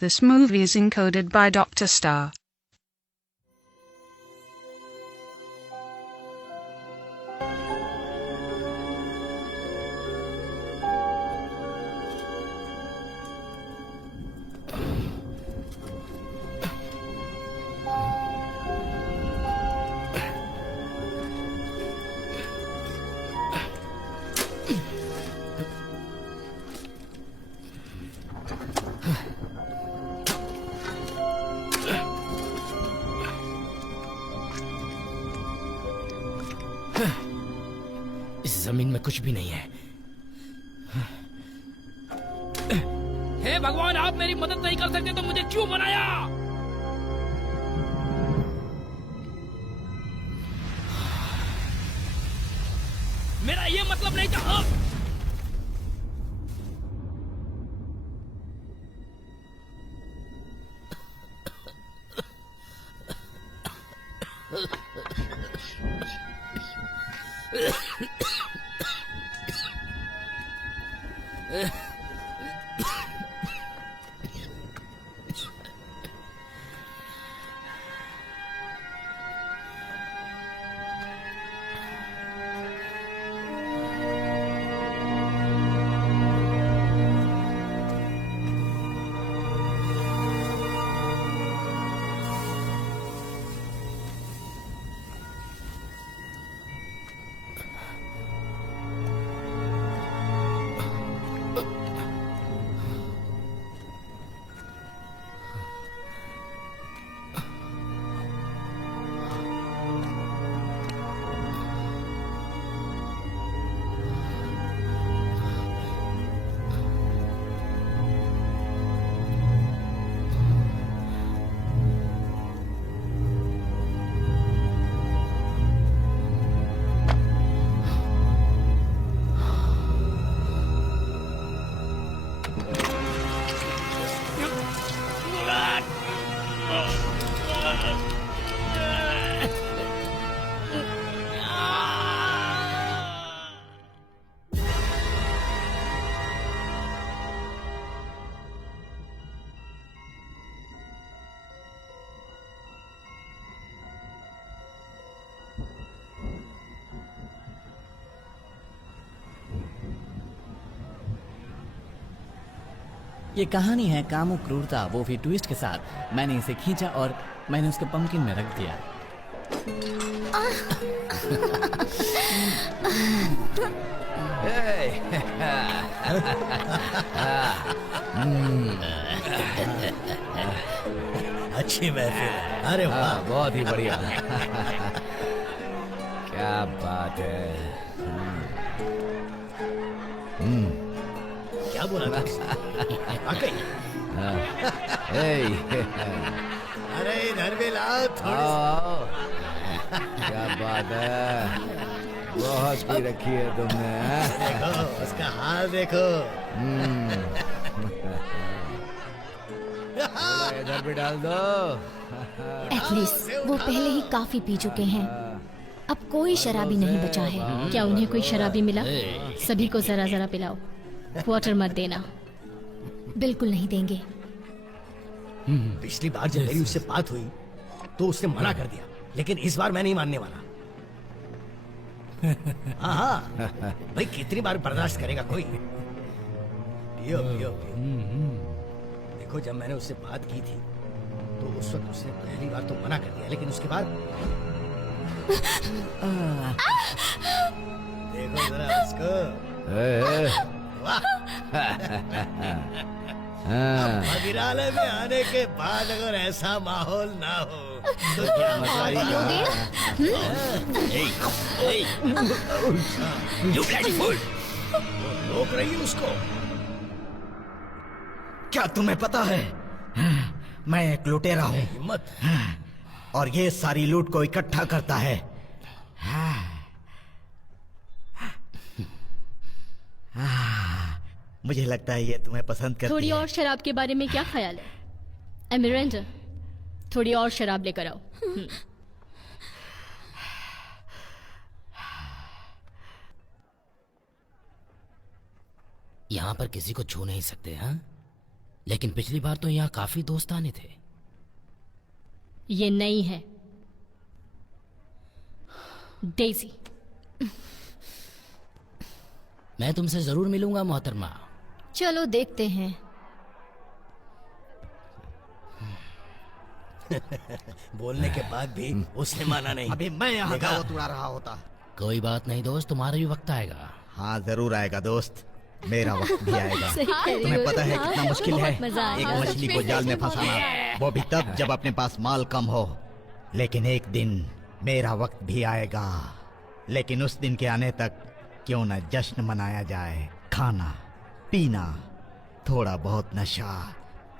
This movie is encoded by Dr. Star. इस जमीन में कुछ भी नहीं है। हे भगवान, आप मेरी मदद नहीं कर सकते तो मुझे क्यों बनाया? मेरा ये मतलब नहीं था। ये कहानी है कामो क्रूरता, वो भी ट्विस्ट के साथ। मैंने इसे खींचा और मैंने उसके पंपकिन में रख दिया। अच्छी महफिल। अरे वाह, बहुत ही बढ़िया। क्या बात है। क्या बोला था? वाकई। अरे इधर भी लाओ थोड़ी। क्या बात है, बहुत पी रखी है तुमने। देखो उसका हाल देखो। इधर भी डाल दो। एटलीस्ट वो पहले ही काफी पी चुके हैं। अब कोई शराबी नहीं बचा है। क्या उन्हें कोई शराबी मिला? सभी को जरा जरा पिलाओ, क्वार्टर मत देना। बिल्कुल नहीं देंगे। पिछली बार जब मेरी उससे बात हुई तो उसने मना कर दिया, लेकिन इस बार मैं नहीं मानने वाला। हाँ भाई, कितनी बार बर्दाश्त करेगा कोई। पियो पियो पियो। देखो जब मैंने उससे बात की थी तो उस वक्त उसने पहली बार तो मना कर दिया, लेकिन उसके बाद देखो जरा उसको। मदिरालय में आने के बाद अगर ऐसा माहौल ना हो तो क्या रोक रही है उसको। क्या तुम्हें पता है, मैं एक लुटेरा हूँ हिम्मत, और ये सारी लूट को इकट्ठा करता है। मुझे लगता है ये तुम्हें पसंद करती थोड़ी है। और शराब के बारे में क्या ख्याल है? एमिरेंडा, थोड़ी और शराब लेकर आओ। यहाँ पर किसी को छू नहीं सकते। हाँ, लेकिन पिछली बार तो यहाँ काफी दोस्ताने थे। ये नहीं है डेजी। मैं तुमसे जरूर मिलूंगा मोहतरमा। चलो देखते हैं। बोलने के बाद भी उसने माना नहीं। अभी मैं यहाँ देखा? दावत उड़ा रहा होता। कोई बात नहीं दोस्त, तुम्हारा भी वक्त आएगा। हाँ जरूर आएगा दोस्त, मेरा वक्त भी आएगा। सही कह रही तुम्हें हो। पता है कितना मुश्किल है बहुत मजा आया। एक मछली को जाल में फंसाना, वो भी तब जब अपने पास माल कम हो। लेकिन एक दिन मेरा वक्त भी आएगा, लेकिन उस दिन के आने तक क्यों न जश्न मनाया जाए। खाना पीना, थोड़ा बहुत नशा,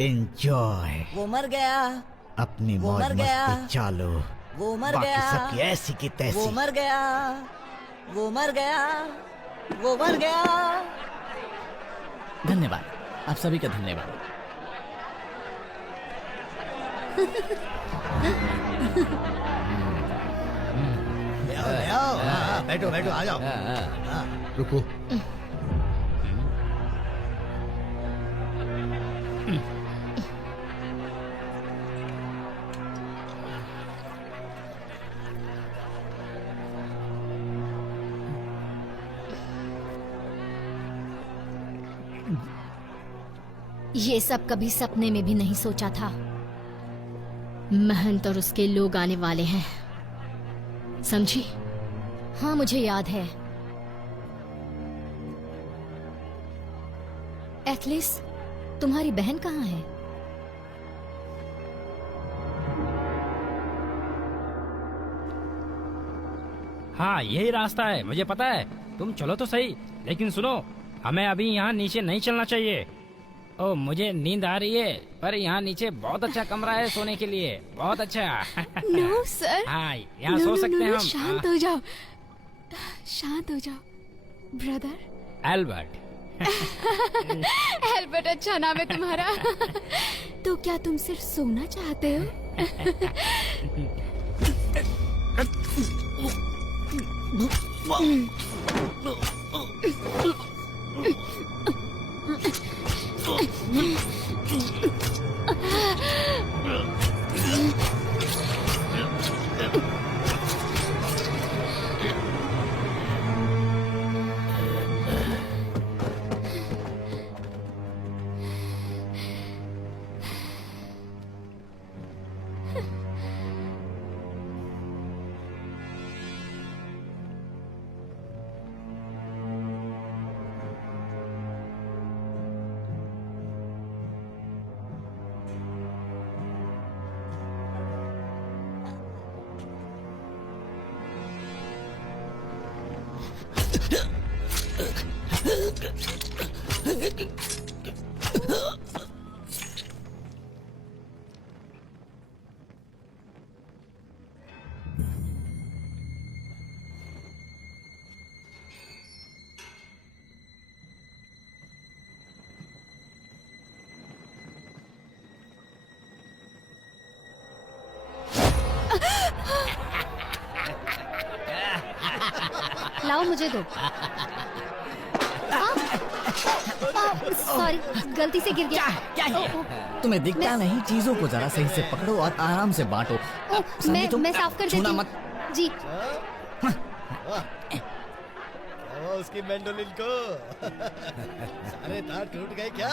एंजॉय। वो मर गया, अपनी वो मौज मर गया। मस्ती चालू, वो मर बाकी गया, सबकी ऐसी की तैसी। वो मर गया, वो मर गया, वो मर गया। धन्यवाद, आप सभी का धन्यवाद। ले आओ, हाँ, बैठो बैठो, आ जाओ। रुको, ये सब कभी सपने में भी नहीं सोचा था। महंत और उसके लोग आने वाले हैं, समझी? हाँ मुझे याद है। एथलिस, तुम्हारी बहन कहाँ है? हाँ यही रास्ता है, मुझे पता है। तुम चलो तो सही, लेकिन सुनो, हमें अभी यहाँ नीचे नहीं चलना चाहिए। ओ मुझे नींद आ रही है, पर यहाँ नीचे बहुत अच्छा कमरा है सोने के लिए, बहुत अच्छा। No sir. हाँ यहाँ सो सकते हैं हम। शांत हो जाओ, शांत हो जाओ ब्रदर। एल्बर्ट। एल्बर्ट अच्छा नाम है तुम्हारा। तो क्या तुम सिर्फ सोना चाहते हो? लाओ मुझे दो। सॉरी, गलती से गिर गया। क्या है? तुम्हें दिखता नहीं, चीजों को जरा सही से पकड़ो और आराम से बांटो। मैं साफ कर देती छूना हूँ। मत। जी। उसकी मैंडोलिन को। सारे तार टूट गए क्या?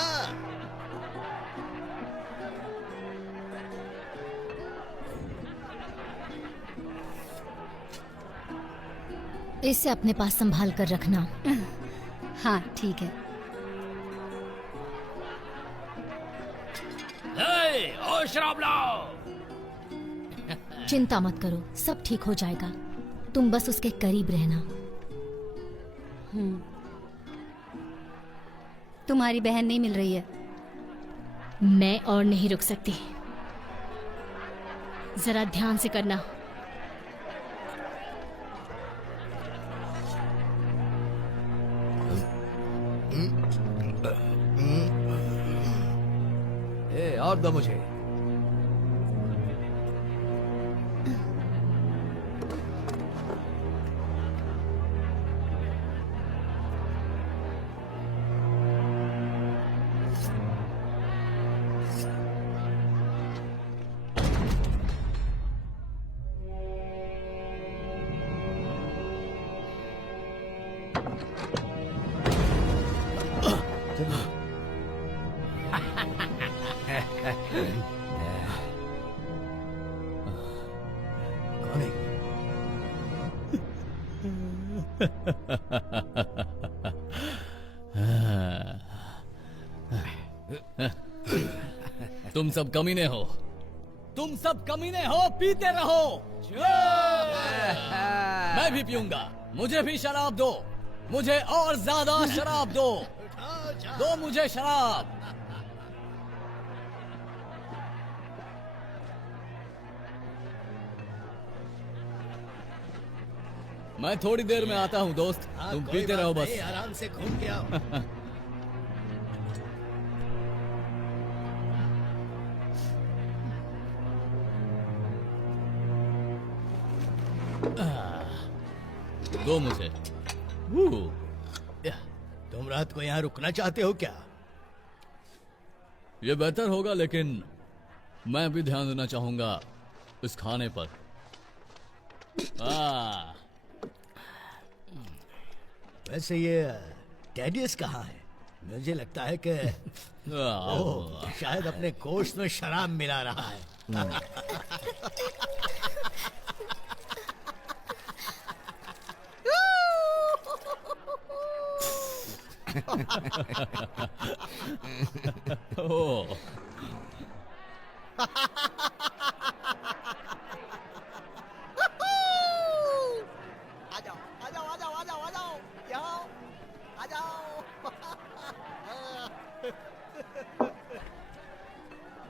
इसे अपने पास संभाल कर रखना। हाँ ठीक है। ओ शराब लाओ। चिंता मत करो, सब ठीक हो जाएगा। तुम बस उसके करीब रहना। तुम्हारी बहन नहीं मिल रही है। मैं और नहीं रुक सकती, जरा ध्यान से करना। और दो मुझे। कौन है? तुम सब कमीने हो, तुम सब कमीने हो, पीते रहो। मैं भी पीऊंगा, मुझे भी शराब दो, मुझे और ज्यादा शराब दो, दो मुझे शराब। मैं थोड़ी देर में आता हूँ दोस्त, तुम कोई पीते बात रहो बस। नहीं, आराम से घूम के आओ। दो मुझे। तुम रात को यहाँ रुकना चाहते हो क्या? ये बेहतर होगा, लेकिन मैं भी ध्यान देना चाहूंगा इस खाने पर। वैसे ये टेडियस कहाँ है? मुझे लगता है कि ओह, शायद अपने कोर्स में शराब मिला रहा है। ओह,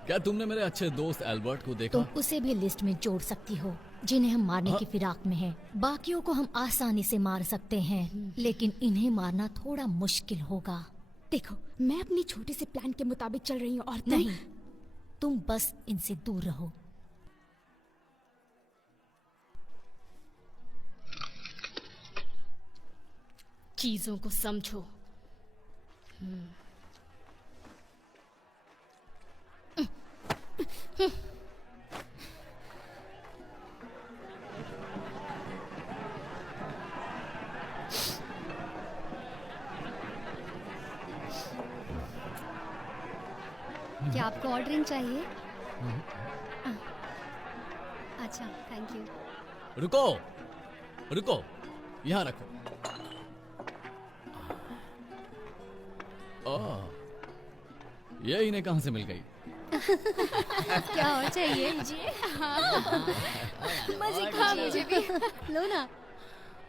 क्या तुमने मेरे अच्छे दोस्त एल्बर्ट को देखा? तुम उसे भी लिस्ट में जोड़ सकती हो, जिन्हें हम मारने की फिराक में हैं। बाकियों को हम आसानी से मार सकते हैं, लेकिन इन्हें मारना थोड़ा मुश्किल होगा। देखो, मैं अपनी छोटे से प्लान के मुताबिक चल रही हूँ और नहीं, तुम बस इनसे दूर रहो। चीजों को समझो। क्या आपको और ड्रिंक चाहिए? अच्छा, थैंक यू। रुको रुको, यहाँ रखो। ये इन्हें कहाँ से मिल गई? क्या और चाहिए? मजे खा मुझे भी। लो ना।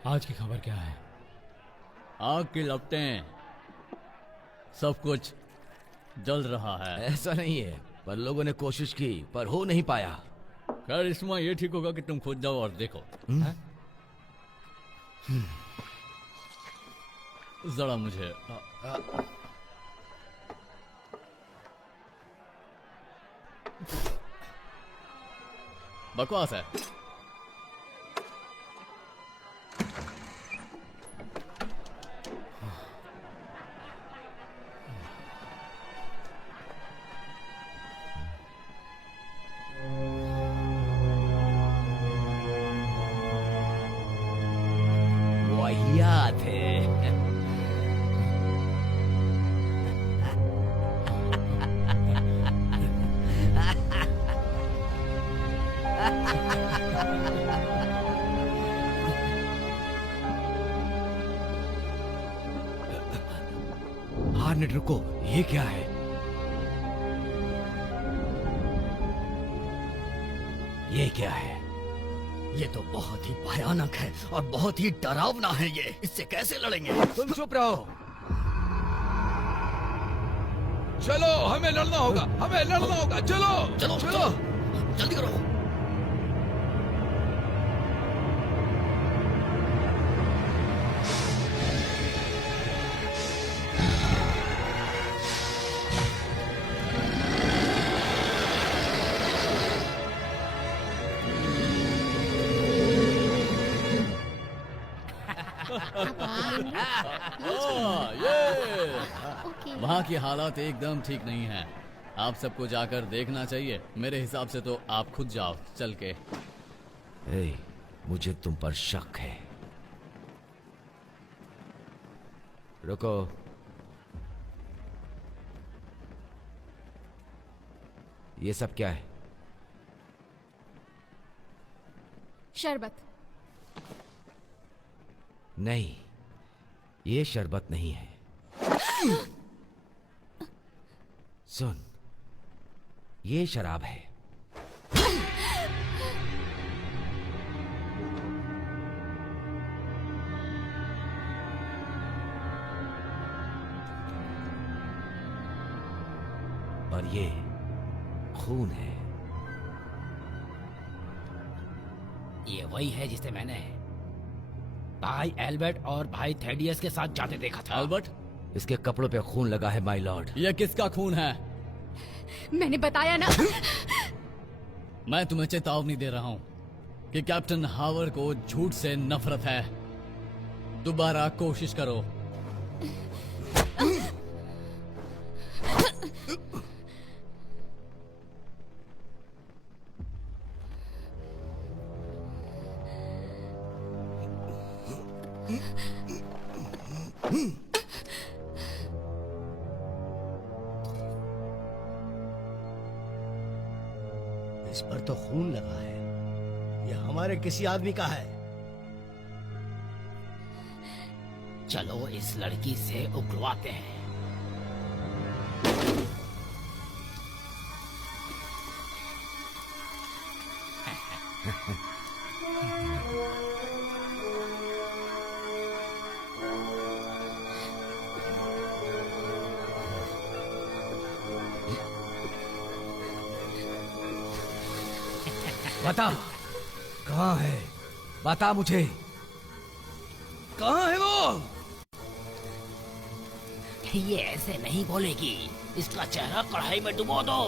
आज की खबर क्या है? आग की लपटें, सब कुछ जल रहा है। ऐसा नहीं है, पर लोगों ने कोशिश की पर हो नहीं पाया। खैर, इसमें ये ठीक होगा कि तुम खुद जाओ और देखो। जरा मुझे बकवास है। वाहियात है। हार्नेट, रुको, ये क्या है? ये क्या है? ये तो बहुत ही भयानक है और बहुत ही डरावना है। ये इससे कैसे लड़ेंगे? तुम चुप रहो। चलो, हमें लड़ना होगा, हमें लड़ना होगा। चलो चलो चलो, जल्दी करो। वहाँ की हालात एकदम ठीक नहीं है। आप सबको जाकर देखना चाहिए। मेरे हिसाब से तो आप खुद जाओ चल के। मुझे तुम पर शक है। रुको, ये सब क्या है? शरबत। नहीं, ये शरबत नहीं है। सुन, ये शराब है। और ये खून है। ये वही है जिसे मैंने भाई एल्बर्ट और भाई थेडियस के साथ जाते देखा था। एल्बर्ट, इसके कपड़ों पे खून लगा है माय लॉर्ड। ये किसका खून है? मैंने बताया ना। मैं तुम्हें चेतावनी दे रहा हूं कि कैप्टन हावर को झूठ से नफरत है। दोबारा कोशिश करो। इस पर तो खून लगा है। यह हमारे किसी आदमी का है। चलो इस लड़की से उगलवाते हैं। बता, कहाँ है? बता मुझे, कहाँ है वो? ये ऐसे नहीं बोलेगी। इसका चेहरा कढ़ाई में डुबो दो।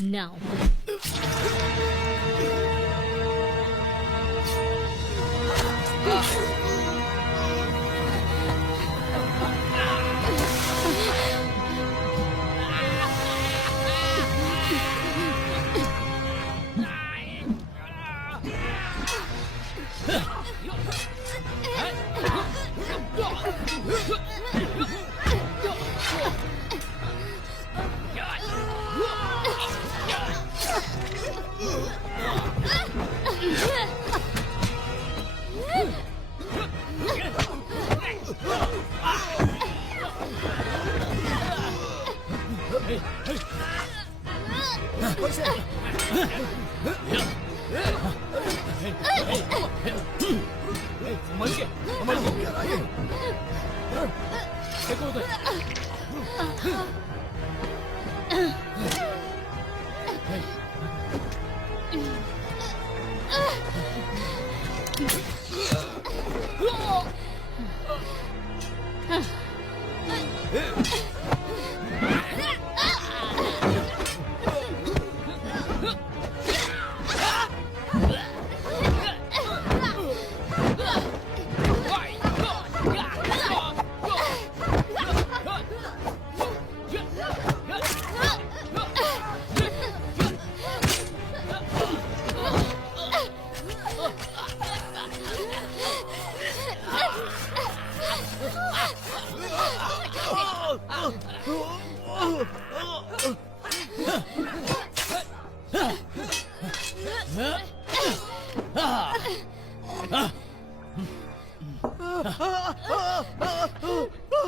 Now.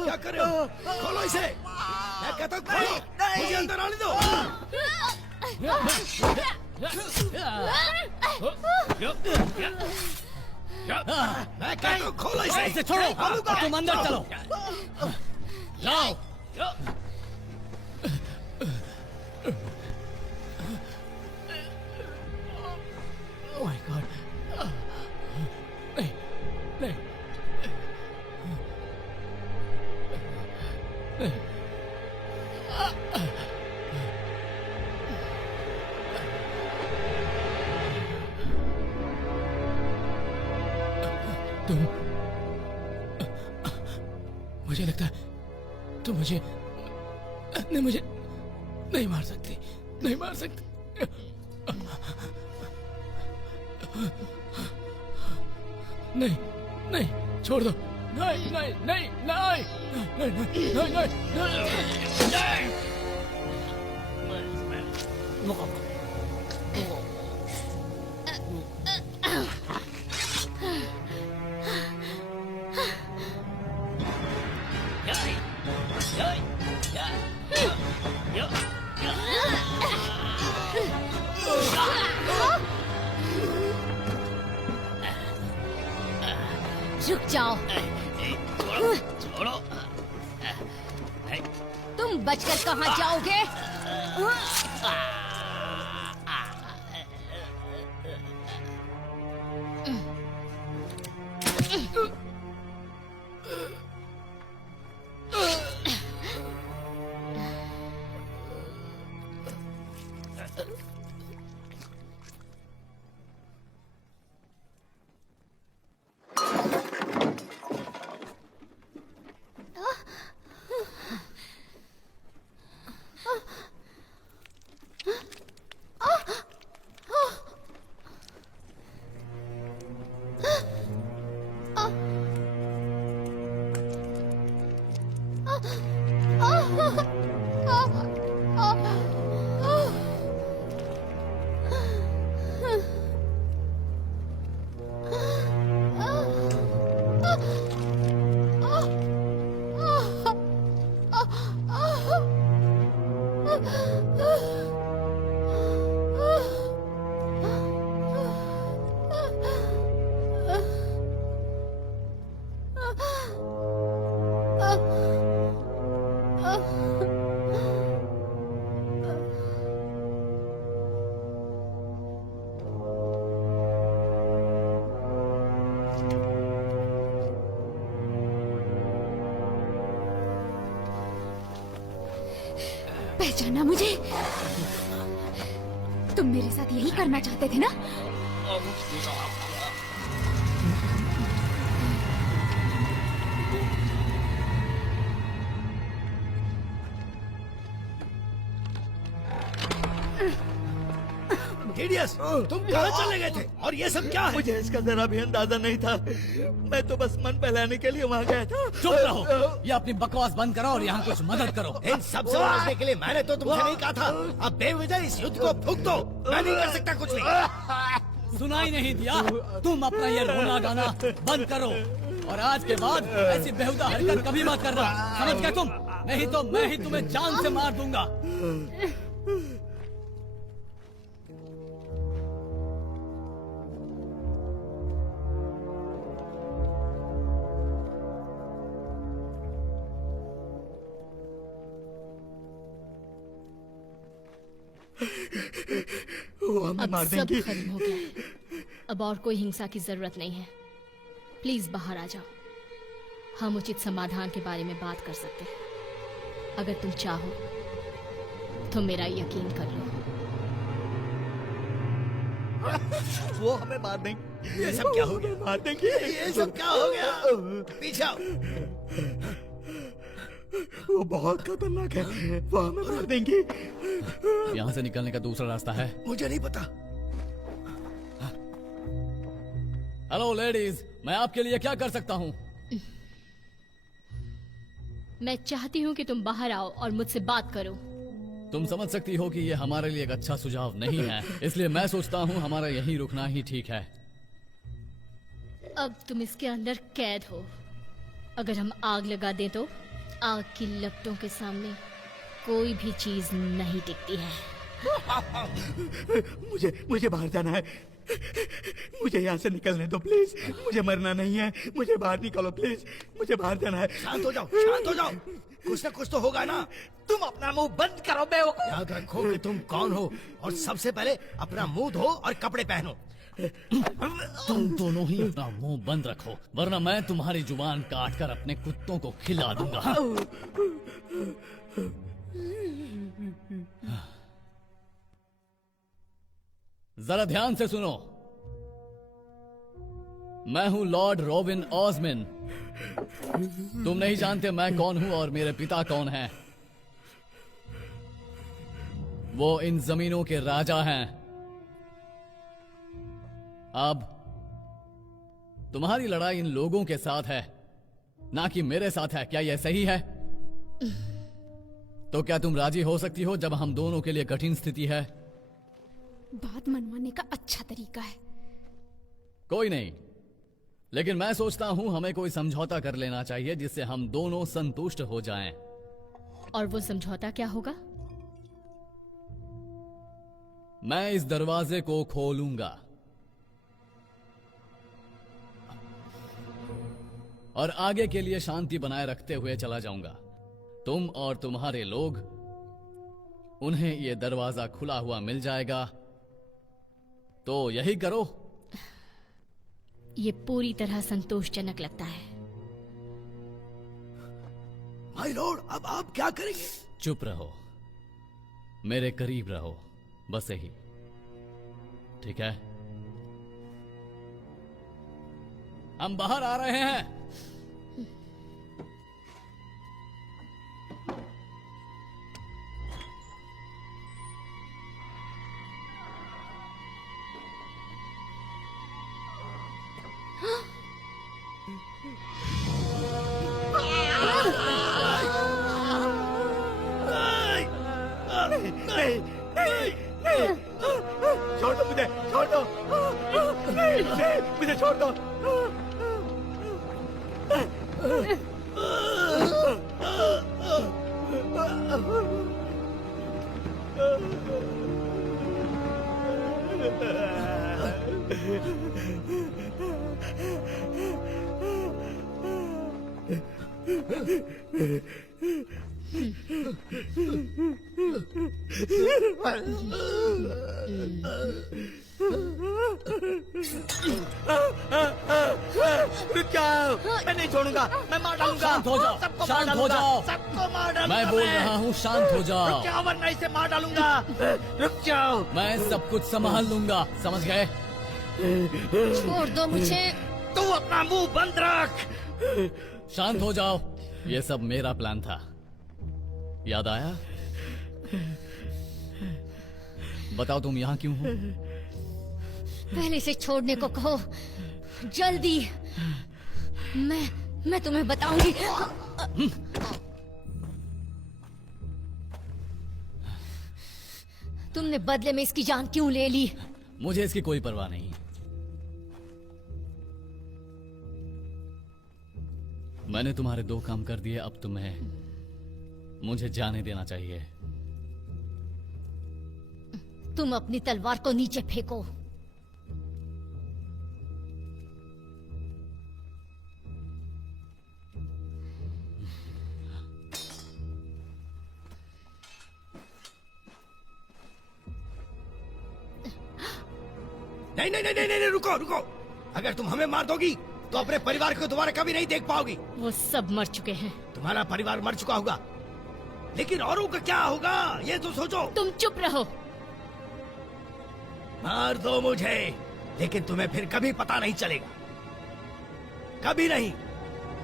क्या कर रहे हो? खोलो इसे। मैं कहता हूँ खोलो। मुझे अंदर आने दो। मैं कहता हूँ खोलो इसे। इसे छोड़ो। तुम अंदर चलो। जाओ। Oh my God. नहीं, नहीं, नहीं। तुम, मुझे लगता है तुम मुझे नहीं मार सकती, नहीं मार सकती। नहीं नहीं, छोड़ दो। नहीं नहीं नहीं नहीं नहीं नहीं नहीं नहीं। रुक जाओ। छोड़ो। तुम बचकर कहाँ जाओगे? पहचाना मुझे? तुम मेरे साथ यही करना चाहते थे ना? हिडियस, तुम कहाँ चले गए थे? और ये सब क्या है? मुझे इसका जरा भी अंदाजा नहीं था। मैं तो बस मन बहलाने के लिए वहाँ गया था। चुप रहो, ये अपनी बकवास बंद करो और यहाँ कुछ मदद करो। इन सब से बचने के लिए मैंने तो तुमसे नहीं कहा था। अब बेवजह इस युद्ध को फूंक दो। मैं नहीं कर सकता कुछ भी। सुनाई नहीं दिया? तुम अपना ये रोना गाना बंद करो और आज के बाद ऐसी बेहुदा हरकत कभी मत करना, समझ गए तुम? नहीं तो मैं ही तुम्हें जान से मार दूंगा। वो हमें मार सब देंगी। खत्म हो गया है। अब और कोई हिंसा की जरूरत नहीं है। प्लीज बाहर आ जाओ, हम उचित समाधान के बारे में बात कर सकते हैं। अगर तुम चाहो तो मेरा यकीन कर लो। वो हमें मार देंगे। ये सब क्या हो गया? मार देंगे। ये सब क्या हो गया? पीछे आओ। वो बहुत खतरनाक है, वो हमें मार देंगी। यहाँ से निकलने का दूसरा रास्ता है? मुझे नहीं पता। हेलो लेडीज, मैं आपके लिए क्या कर सकता हूँ? मैं चाहती हूँ कि तुम बाहर आओ और मुझसे बात करो। तुम समझ सकती हो कि ये हमारे लिए एक अच्छा सुझाव नहीं है, इसलिए मैं सोचता हूँ हमारा यहीं रुकना ही ठीक है। अब तुम इसके अंदर कैद हो। अगर हम आग लगा दें तो आग की लपटों के सामने कोई भी चीज नहीं टिकती है। मुझे बाहर जाना है। मुझे यहाँ से निकलने दो प्लीज। मुझे मरना नहीं है, मुझे बाहर निकालो प्लीज। मुझे बाहर जाना है। शांत हो जाओ, शांत हो जाओ। कुछ ना कुछ तो होगा ना। तुम अपना मुंह बंद करो बेवकूफ। याद रखो कि तुम कौन हो और सबसे पहले अपना मुंह धो और कपड़े पहनो। तुम दोनों ही अपना मुंह बंद रखो, वरना मैं तुम्हारी जुबान काट कर अपने कुत्तों को खिला दूंगा। जरा ध्यान से सुनो, मैं हूं लॉर्ड रॉबिन ऑस्मिन। तुम नहीं जानते मैं कौन हूं और मेरे पिता कौन हैं। वो इन जमीनों के राजा हैं। अब तुम्हारी लड़ाई इन लोगों के साथ है, ना कि मेरे साथ है। क्या यह सही है? तो क्या तुम राजी हो सकती हो जब हम दोनों के लिए कठिन स्थिति है? बात मनवाने का अच्छा तरीका है। कोई नहीं, लेकिन मैं सोचता हूं हमें कोई समझौता कर लेना चाहिए जिससे हम दोनों संतुष्ट हो जाएं। और वो समझौता क्या होगा? मैं इस दरवाजे को खोलूंगा और आगे के लिए शांति बनाए रखते हुए चला जाऊंगा। तुम और तुम्हारे लोग, उन्हें यह दरवाजा खुला हुआ मिल जाएगा। तो यही करो। ये पूरी तरह संतोषजनक लगता है। माय लॉर्ड, अब आप क्या करेंगे? चुप रहो, मेरे करीब रहो, बस यही। ठीक है, हम बाहर आ रहे हैं। छोड़ दो मुझे, छोड़ दो मुझे, छोड़ दो। रुक जाओ, मैं नहीं छोड़ूंगा, मैं मार डालूंगा। शांत हो जाओ, सबको मार शांत हो डालूंगा, जाओ। सबको मार डालूंगा। मैं बोल रहा हूँ, शांत हो जाओ। रुक जाओ वरना इसे मार डालूंगा। रुक जाओ, मैं सब कुछ संभाल लूंगा, समझ गए? छोड़ दो मुझे। तू अपना मुंह बंद रख। शांत हो जाओ, ये सब मेरा प्लान था, याद आया? बताओ तुम यहाँ क्यों हो? पहले से छोड़ने को कहो, जल्दी। मैं तुम्हें बताऊंगी। तुमने बदले में इसकी जान क्यों ले ली? मुझे इसकी कोई परवाह नहीं। मैंने तुम्हारे 2 काम कर दिए, अब तुम्हें मुझे जाने देना चाहिए। तुम अपनी तलवार को नीचे फेंको। नहीं नहीं नहीं नहीं नहीं, रुको रुको। अगर तुम हमें मार दोगी तो अपने परिवार को दोबारा कभी नहीं देख पाओगी। वो सब मर चुके हैं। तुम्हारा परिवार मर चुका होगा, लेकिन औरों का क्या होगा ये तो सोचो। तुम चुप रहो। मार दो मुझे, लेकिन तुम्हें फिर कभी पता नहीं चलेगा, कभी नहीं।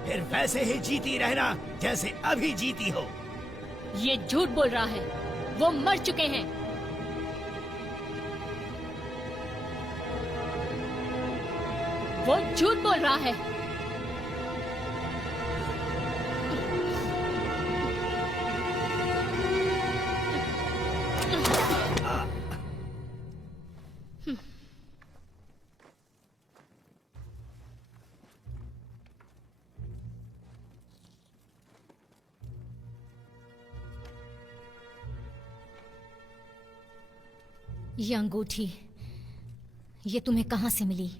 फिर वैसे ही जीती रहना जैसे अभी जीती हो। ये झूठ बोल रहा है, वो मर चुके हैं। वो झूठ बोल रहा है। ये अंगूठी, ये तुम्हें कहां से मिली?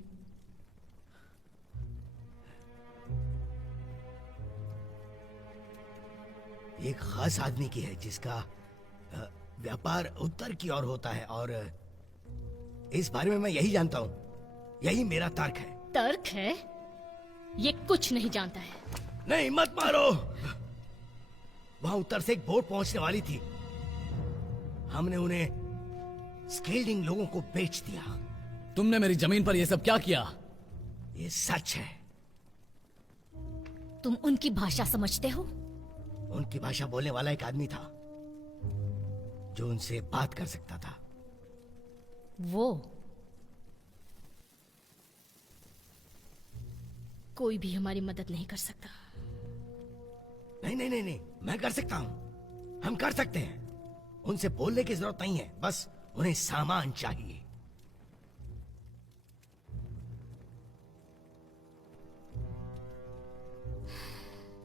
एक खास आदमी की है जिसका व्यापार उत्तर की ओर होता है, और इस बारे में मैं यही जानता हूँ। यही मेरा तर्क है। तर्क है? ये कुछ नहीं जानता है। नहीं, मत मारो। वहां उत्तर से एक बोट पहुंचने वाली थी, हमने उन्हें स्केल्डिंग लोगों को बेच दिया। तुमने मेरी जमीन पर ये सब क्या किया? ये सच है। तुम उनकी भाषा समझते हो? उनकी भाषा बोलने वाला एक आदमी था, जो उनसे बात कर सकता था। वो कोई भी हमारी मदद नहीं कर सकता। नहीं नहीं नहीं नहीं, मैं कर सकता हूं, हम कर सकते हैं। उनसे बोलने की जरूरत नहीं है, बस उन्हें सामान चाहिए।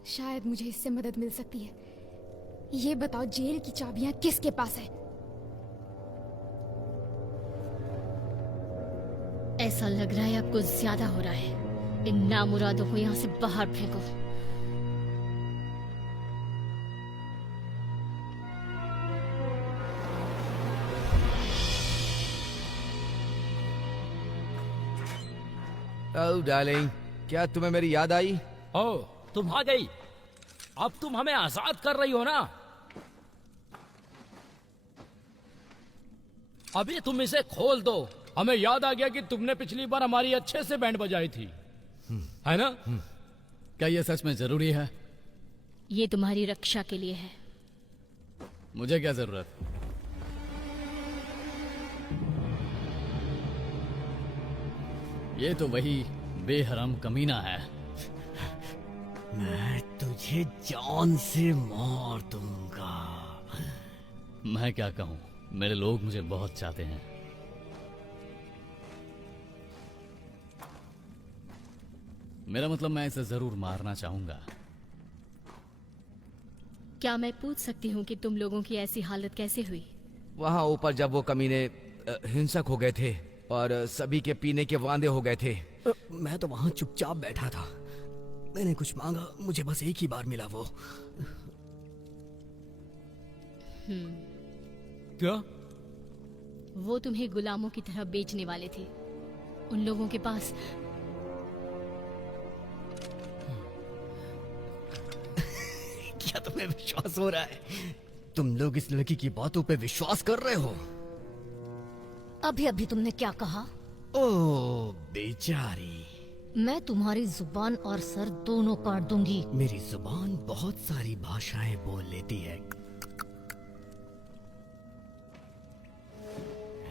शायद मुझे इससे मदद मिल सकती है। ये बताओ, जेल की चाबियां किसके पास है? ऐसा लग रहा है आपको ज्यादा हो रहा है। इन नामुरादों को यहाँ से बाहर फेंको। ओह डार्लिंग, क्या तुम्हें मेरी याद आई? ओ, तुम आ गई। अब तुम हमें आजाद कर रही हो ना? अभी तुम इसे खोल दो। हमें याद आ गया कि तुमने पिछली बार हमारी अच्छे से बैंड बजाई थी, है ना? क्या यह सच में जरूरी है? ये तुम्हारी रक्षा के लिए है। मुझे क्या जरूरत? ये तो वही बेहरम कमीना है। मैं तुझे जान से मार दूंगा। मैं क्या कहूं, मेरे लोग मुझे बहुत चाहते हैं। मेरा मतलब, मैं इसे जरूर मारना चाहूंगा। क्या मैं पूछ सकती हूँ कि तुम लोगों की ऐसी हालत कैसे हुई? वहां ऊपर जब वो कमीने हिंसक हो गए थे और सभी के पीने के वांदे हो गए थे। मैं तो वहां चुपचाप बैठा था। मैंने कुछ मांगा, मुझे बस एक ही बार मिला वो। क्या? वो तुम्हें गुलामों की तरह बेचने वाले थे। उन लोगों के पास क्या तुम्हें विश्वास हो रहा है? तुम लोग इस लड़की की बातों पे विश्वास कर रहे हो? अभी अभी तुमने क्या कहा? ओ बेचारी, मैं तुम्हारी जुबान और सर दोनों काट दूंगी। मेरी जुबान बहुत सारी भाषाएं बोल लेती है।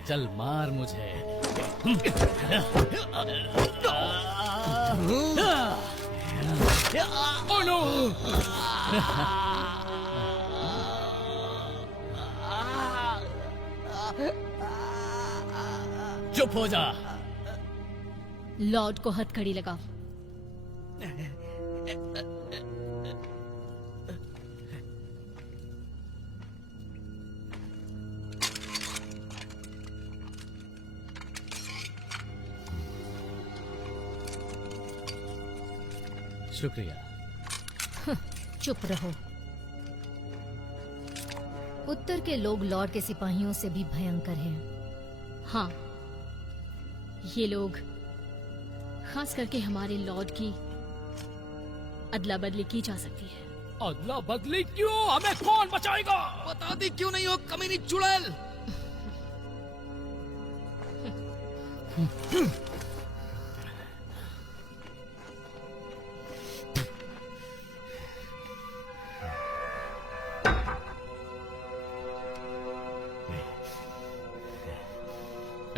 चल मार मुझे। Oh no! चुप हो जा। लॉर्ड को हथकड़ी लगाओ। शुक्रिया। चुप रहो। उत्तर के लोग लॉर्ड के सिपाहियों से भी भयंकर हैं। हाँ, ये लोग, खास करके हमारे लॉर्ड की अदला बदली की जा सकती है। अदला बदली क्यों? हमें कौन बचाएगा? बता दी क्यों नहीं हो कमीनी चुड़ैल?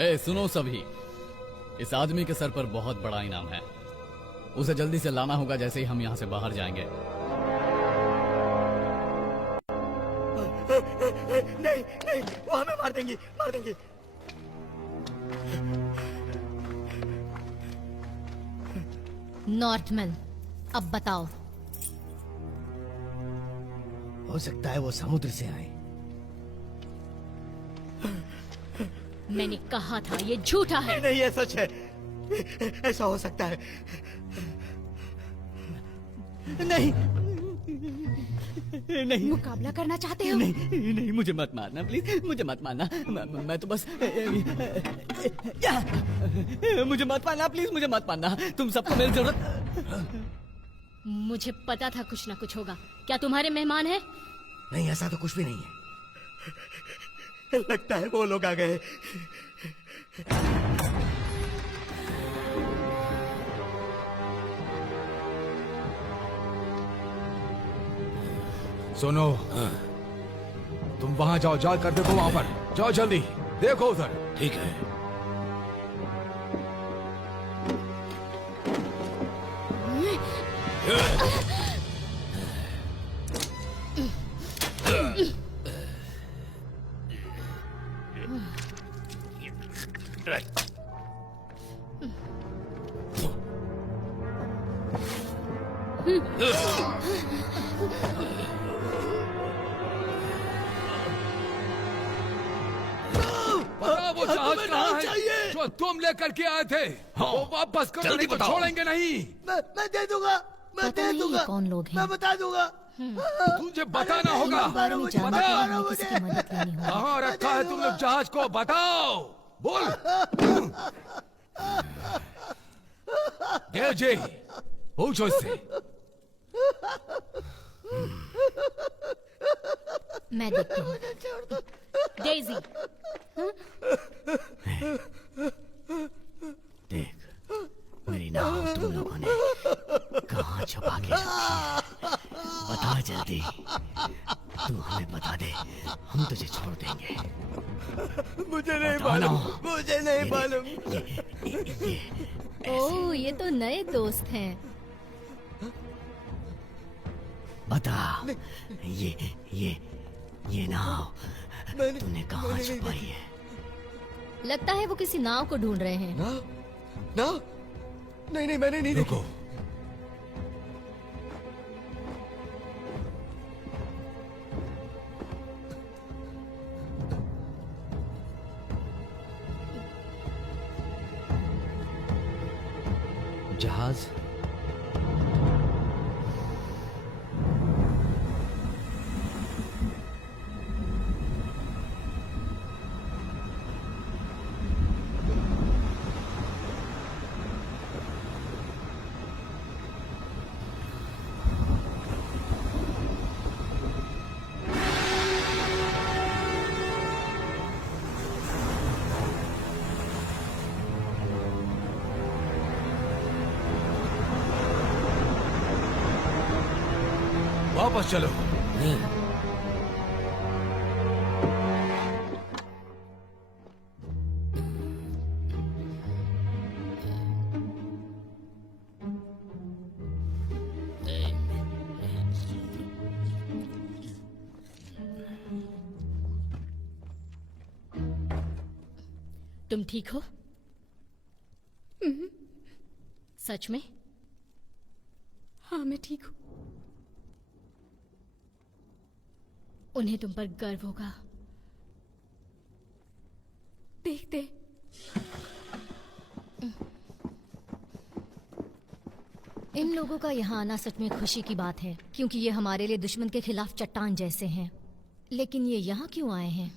ए सुनो सभी, इस आदमी के सर पर बहुत बड़ा इनाम है। उसे जल्दी से लाना होगा जैसे ही हम यहाँ से बाहर जाएंगे। नहीं नहीं, वो हमें मार देंगी, मार देंगी। नॉर्थमैन, अब बताओ। हो सकता है वो समुद्र से आए। मैंने कहा था ये झूठा है। नहीं, ये सच है। ऐसा हो सकता है। नहीं नहीं, मुकाबला करना चाहते हो? नहीं नहीं, मुझे मत मारना प्लीज, मुझे मत मारना। मैं तो बस मुझे मत मारना प्लीज, मुझे मत मारना। तुम सबको मेरी जरूरत। मुझे पता था कुछ ना कुछ होगा। क्या तुम्हारे मेहमान हैं? नहीं, ऐसा तो कुछ भी नहीं है। लगता है वो लोग आ गए। सुनो, तुम वहां जाओ, जा कर देखो वहां पर, जाओ जल्दी देखो उधर। ठीक है। बताओ वो जहाज कहाँ है जो तुम लेकर के आए थे? वो वापस करो, नहीं तो छोड़ेंगे नहीं। मैं दे दूंगा, मैं पता दे नहीं दूंगा, ये कौन लोग हैं? मैं बता दूंगा। तुझे बताना होगा। बारे में जानना बताओ। है, हमें किसी की मदद लेनी होगी। कहाँ रखा है तुम लोग जहाज को? बताओ, बोल। देव जी, पूछो इससे। मैं देखती हूँ। डेजी, देख, मेरी नाव तुम लोगों ने कहाँ छुपा के रखी है? बता जल्दी। तू हमें बता दे, हम तुझे छोड़ देंगे। मुझे नहीं मालूम, मुझे नहीं मालूम। ओह, ये तो नए दोस्त हैं। बता, ये नाव तूने कहाँ छुपाई है? लगता है वो किसी नाव को ढूंढ रहे हैं। ना नहीं मैंने नहीं देखो, जहाज वापस चलो। तुम ठीक हो? सच में? हाँ, मैं ठीक हूँ। उन्हें तुम पर गर्व होगा। देखते। इन लोगों का यहाँ आना सच में खुशी की बात है, क्योंकि ये हमारे लिए दुश्मन के खिलाफ चट्टान जैसे हैं। लेकिन ये यहाँ क्यों आए हैं?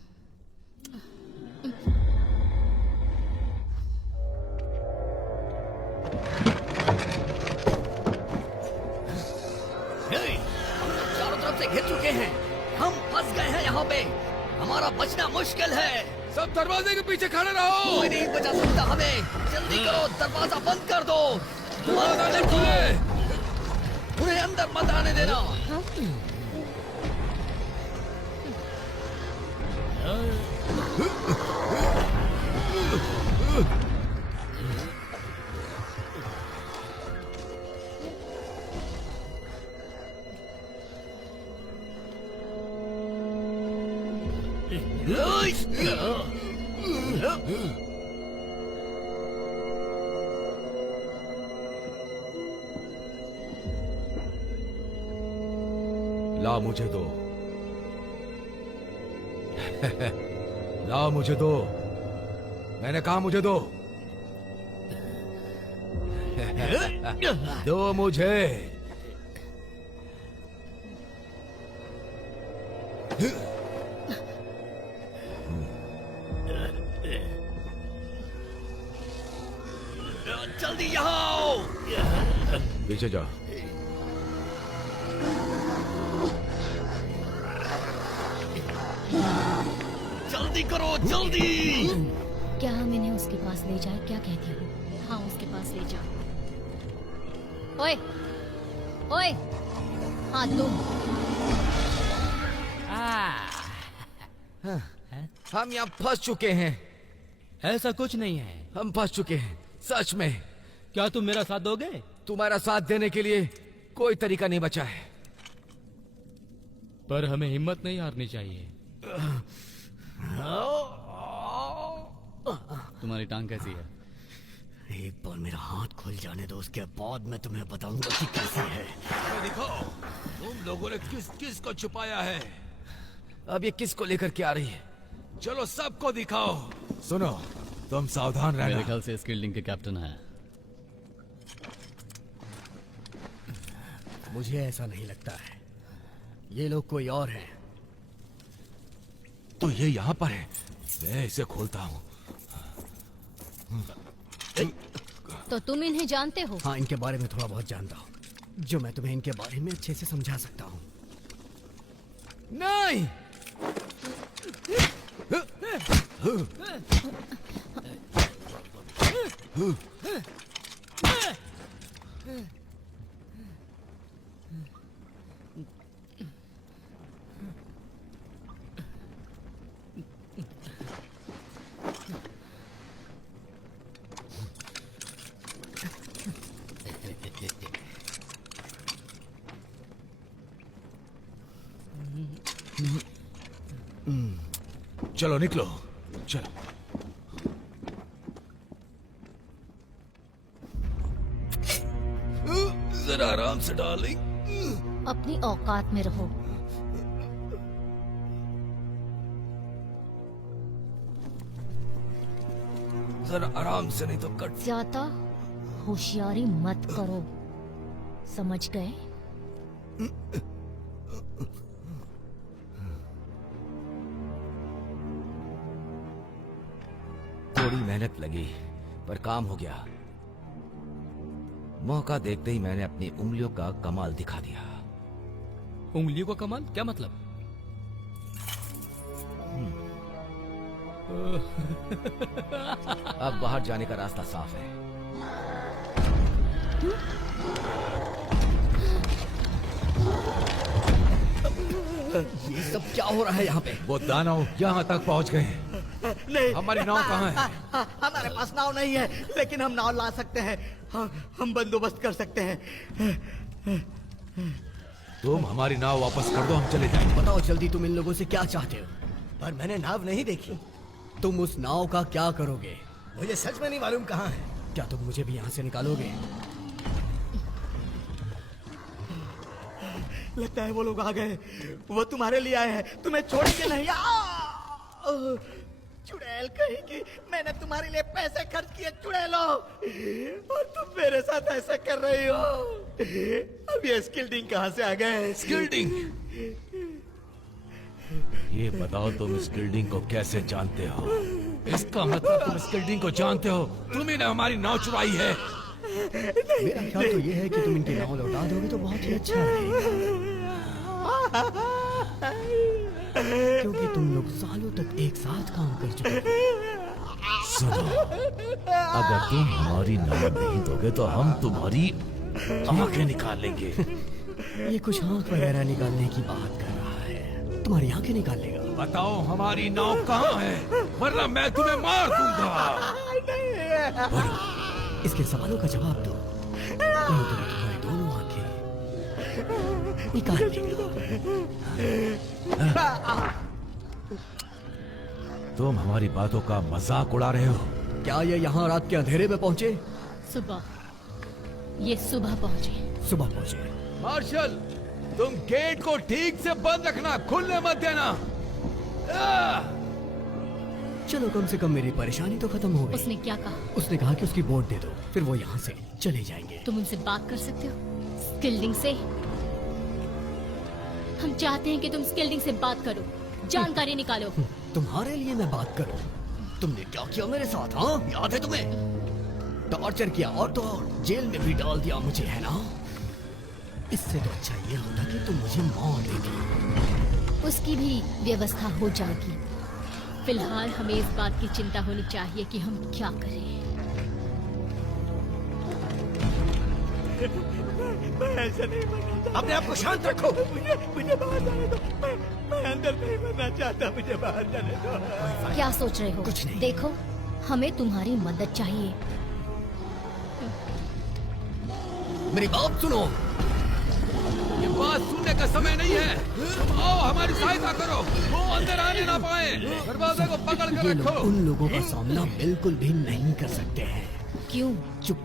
चारों तरफ से घिर चुके हैं, हम फंस गए हैं यहाँ पे, हमारा बचना मुश्किल है। सब दरवाजे के पीछे खड़े रहो। कोई नहीं बचा सकता हमें, जल्दी करो, दरवाजा बंद कर दो। दरवाजा खुले। उन्हें अंदर मत आने देना। ला मुझे दो। ला मुझे दो, मैंने कहा मुझे दो। दो मुझे। जल्दी यहाँ आओ। पीछे जा। जल्दी करो, जल्दी। क्या हम इन्हें उसके पास ले जाए? क्या कहती हो? हाँ, उसके पास ले जाओ। ओए, ओए, हाँ तुम। हम यहाँ फंस चुके हैं। ऐसा कुछ नहीं है। हम फंस चुके हैं सच में। क्या तुम मेरा साथ दोगे? तुम्हारा साथ देने के लिए कोई तरीका नहीं बचा है। पर हमें हिम्मत नहीं हारनी चाहिए। तुम्हारी टांग कैसी है? एक बार मेरा हाथ खुल जाने दो, उसके बाद मैं तुम्हें बताऊंगा कि कैसे है। अरे दिखाओ, तुम लोगों ने किस किस को छुपाया है। अब ये किस को लेकर के आ रही है? चलो सबको दिखाओ। सुनो, तुम सावधान रहना। मेरे ख्याल से स्किल्डिंग के कैप्टन है। मुझे ऐसा नहीं लगता है, ये लोग कोई और हैं। तो ये यहाँ पर है, मैं इसे खोलता हूँ। तो तुम इन्हें जानते हो? हाँ, इनके बारे में थोड़ा बहुत जानता हूँ, जो मैं तुम्हें इनके बारे में अच्छे से समझा सकता हूँ। नहीं, चलो निकलो, चलो। जरा आराम से डार्लिंग। अपनी औकात में रहो। जरा आराम से, नहीं तो कट। ज्यादा होशियारी मत करो, समझ गए? थोड़ी मेहनत लगी पर काम हो गया। मौका देखते ही मैंने अपनी उंगलियों का कमाल दिखा दिया। उंगलियों का कमाल? क्या मतलब? अब बाहर जाने का रास्ता साफ है। ये सब क्या हो रहा है यहाँ पे? वो दानव यहाँ तक पहुँच गए हैं। नहीं, हमारी नाव कहाँ है? हमारे पास नाव नहीं है, लेकिन हम नाव ला सकते हैं। हम बंदोबस्त कर सकते हैं। तुम हमारी नाव वापस कर दो, हम चले जाएंगे। बताओ जल्दी, तुम इन लोगों से क्या चाहते हो? पर मैंने नाव नहीं देखी। तुम उस नाव का क्या करोगे? मुझे सच में नहीं मालूम कहाँ है। क्या तुम मुझे भी यहाँ से निकालोगे? लगता है वो लोग आ गए। वो तुम्हारे लिए आए हैं, तुम्हें छोड़ेंगे नहीं। चुड़ैल कहेगी, मैंने तुम्हारे लिए पैसे खर्च किए चुड़ैलो, और तुम मेरे साथ ऐसा कर रही हो। अब ये स्किल्डिंग कहाँ से आ गए? स्किल्डिंग? ये बताओ, तुम स्किल्डिंग को कैसे जानते हो? इसका मतलब तुम स्किल्डिंग को जानते हो? तुम्ही ने हमारी नाव चुराई है। मेरा ख्याल तो ये है कि तुम इनकी नाव लौटा दोगे तो बहुत ही अच्छा रहेगा, क्योंकि तुम लोग सालों तक एक साथ काम कर चुके हो। सुनो, अगर तुम हमारी नाव नहीं दोगे तो हम तुम्हारी आंखें निकाल लेंगे। ये कुछ आंख वगैरह निकालने की बात कर रहा है, तुम्हारी आंखें निकाल लेगा। बताओ हमारी नाव कहाँ है, वरना मैं तुम्हें मार दूंगा। इसके सवालों का जवाब दो, नहीं तो मैं तुम्हारी दोनों आंखें निकाल लेगा। तुम हमारी बातों का मजाक उड़ा रहे हो। क्या ये यहाँ रात के अंधेरे में पहुँचे? सुबह, ये सुबह पहुंचे। सुबह पहुँचे। मार्शल, तुम गेट को ठीक से बंद रखना, खुलने मत देना। चलो, कम से कम मेरी परेशानी तो खत्म हो गई। उसने क्या कहा? उसने कहा कि उसकी बोट दे दो, फिर वो यहाँ से चले जाएंगे। तुम उनसे बात कर सकते हो स्किल्डिंग से? हम चाहते हैं कि तुम स्किल्डिंग से बात करो, जानकारी निकालो। तुम्हारे लिए मैं बात करूं? तुमने क्या किया मेरे साथ? हाँ, याद है तुम्हें? टॉर्चर किया और तो और जेल में भी डाल दिया मुझे, है ना? इससे तो अच्छा ये होता कि तुम मुझे मार देती। उसकी भी व्यवस्था हो जाएगी। फिलहाल हमें इस बात की चिंता होनी चाहिए कि हम क्या करें। मैं ऐसा नहीं बनना चाहता। अपने आप को शांत रखो। मुझे बाहर जाने दो। मैं अंदर नहीं बनना चाहता, मुझे बाहर जाने दो। क्या सोच रहे हो? कुछ नहीं। देखो, हमें तुम्हारी मदद चाहिए। मेरी बात सुनो। ये बात सुनने का समय नहीं है। तुम आओ, हमारी सहायता करो। वो अंदर आने ना पाए। दरवाजे को पकड़ कर ये रखो। लोग उन लोगों का सामना बिल्कुल भी नहीं कर सकते हैं। क्यों? चुप,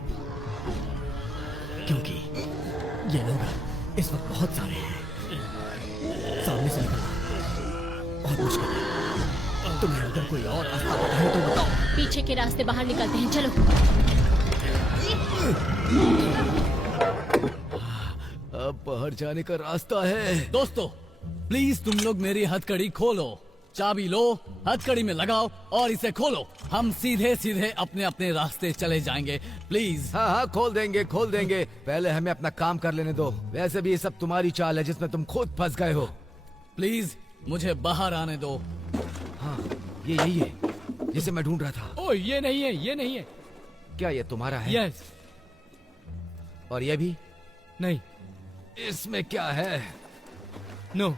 क्योंकि ये लोग इस वक्त बहुत सारे हैं। सामने से निकलना बहुत मुश्किल है। तुम्हें अगर कोई और रास्ता पता है तो बताओ। पीछे के रास्ते बाहर निकलते हैं, चलो। अब बाहर जाने का रास्ता है। दोस्तों, प्लीज तुम लोग मेरी हथकड़ी खोलो। चाबी लो, हथकड़ी में लगाओ और इसे खोलो। हम सीधे सीधे अपने अपने रास्ते चले जाएंगे। प्लीज। हाँ हाँ, खोल देंगे खोल देंगे। पहले हमें अपना काम कर लेने दो। वैसे भी ये सब तुम्हारी चाल है जिसमें तुम खुद फंस गए हो। प्लीज मुझे बाहर आने दो। हाँ, ये यही है जिसे मैं ढूंढ रहा था। ओ ये नहीं है, ये नहीं है। क्या ये तुम्हारा है? यस। और ये भी नहीं। इसमें क्या है? नो।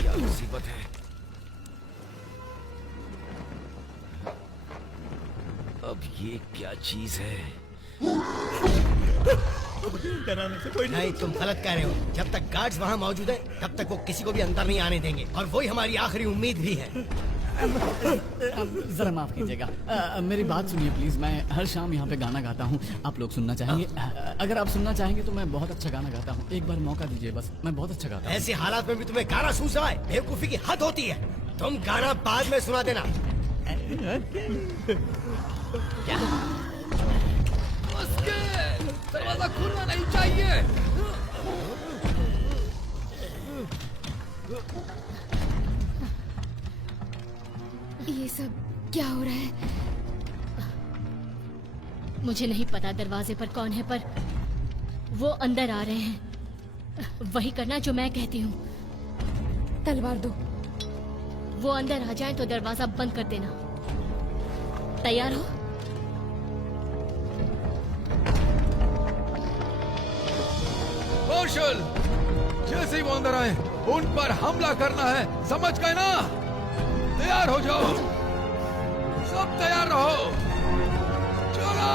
क्या मुसीबत है? अब ये क्या चीज है? डराने से कोई नहीं, तुम गलत कह रहे हो। जब तक गार्ड्स वहाँ मौजूद है तब तक वो किसी को भी अंदर नहीं आने देंगे, और वही हमारी आखिरी उम्मीद भी है। जरा माफ कीजिएगा, मेरी बात सुनिए प्लीज। मैं हर शाम यहाँ पे गाना गाता हूँ। आप लोग सुनना चाहेंगे? अगर आप सुनना चाहेंगे तो मैं बहुत अच्छा गाना गाता हूँ। एक बार मौका दीजिए बस, मैं बहुत अच्छा गाता हूँ। ऐसे हालात में भी तुम्हें गाना सूझ रहा है? बेवकूफी की हद होती है। तुम गाना बाद में सुना देना। क्या? उसके दरवाजा खुलना नहीं चाहिए। ये सब क्या हो रहा है? मुझे नहीं पता दरवाजे पर कौन है, पर वो अंदर आ रहे हैं। वही करना जो मैं कहती हूँ। तलवार दो। वो अंदर आ जाए तो दरवाजा बंद कर देना। तैयार हो? कौशल, जैसे ही वो अंदर आए उन पर हमला करना है, समझ गए ना? तैयार हो जाओ, सब तैयार रहो। चलो।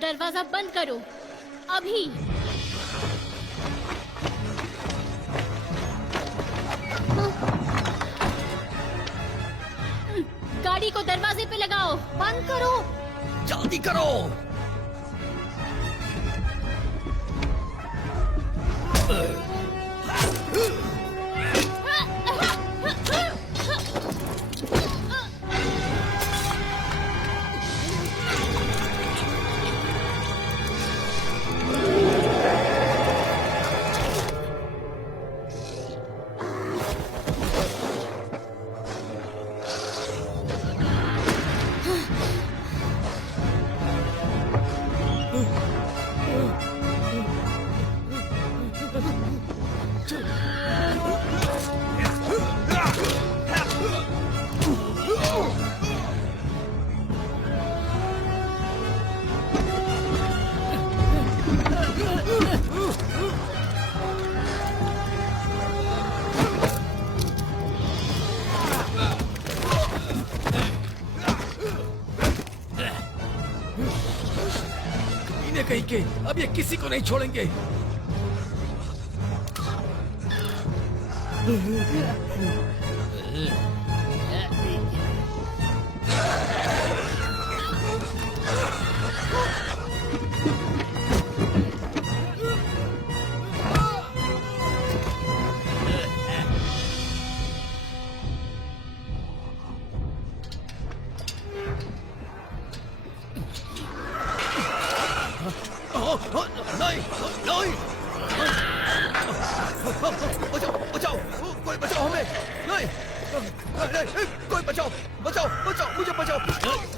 दरवाजा बंद करो अभी। गाड़ी को दरवाजे पे लगाओ। बंद करो, जल्दी करो। कमीने कहीं के, अब ये किसी को नहीं छोड़ेंगे। नहीं, नहीं, बचाओ, बचाओ, कोई बचाओ हमें, नहीं, नहीं, कोई बचाओ, बचाओ, बचाओ, मुझे बचाओ,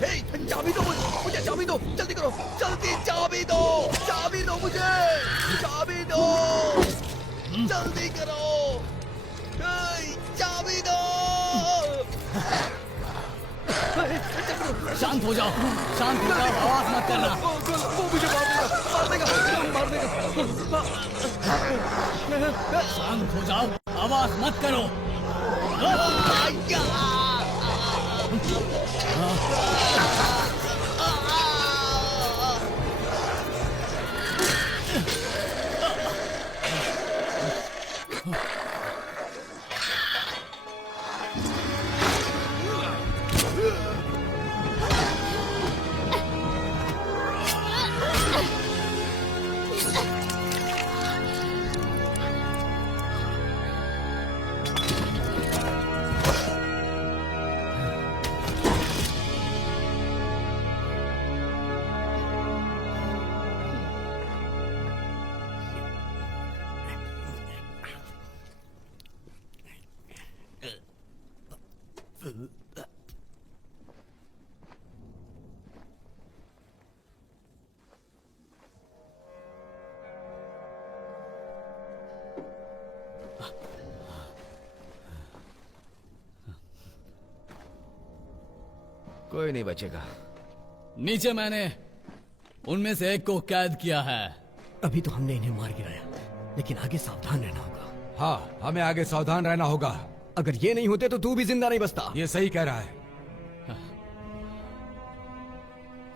हे, चाबी दो मुझे चाबी दो, जल्दी करो, जल्दी चाबी दो मुझे, चाबी दो, जल्दी करो, चाबी दो। शांत हो जाओ, आवाज मत करना। वो मुझे मार देगा। शांत हो जाओ, आवाज मत करो। कोई नहीं बचेगा। नीचे मैंने उनमें से एक को कैद किया है। अभी तो हमने इन्हें मार गिराया, लेकिन आगे सावधान रहना होगा। हाँ, हमें आगे सावधान रहना होगा। अगर ये नहीं होते तो तू भी जिंदा नहीं बचता। ये सही कह रहा है।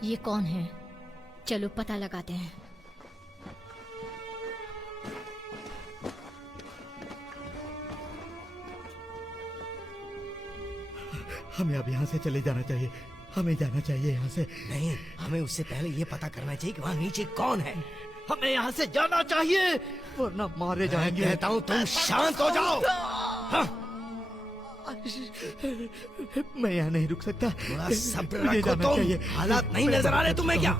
ये कौन है? चलो पता लगाते हैं। हमें अब यहाँ से चले जाना चाहिए, हमें जाना चाहिए यहाँ से। नहीं, हमें उससे पहले ये पता करना चाहिए कि वहाँ नीचे कौन है। हमें यहाँ से जाना चाहिए, वरना मारे जाएंगे। कहता हूँ तुम शांत हो जाओ। हाँ। मैं यहाँ नहीं रुक सकता। थोड़ा सब्र मुझे रखो जाना तुम। चाहिए। हालात नहीं नजर आ रहे तुम्हें क्या?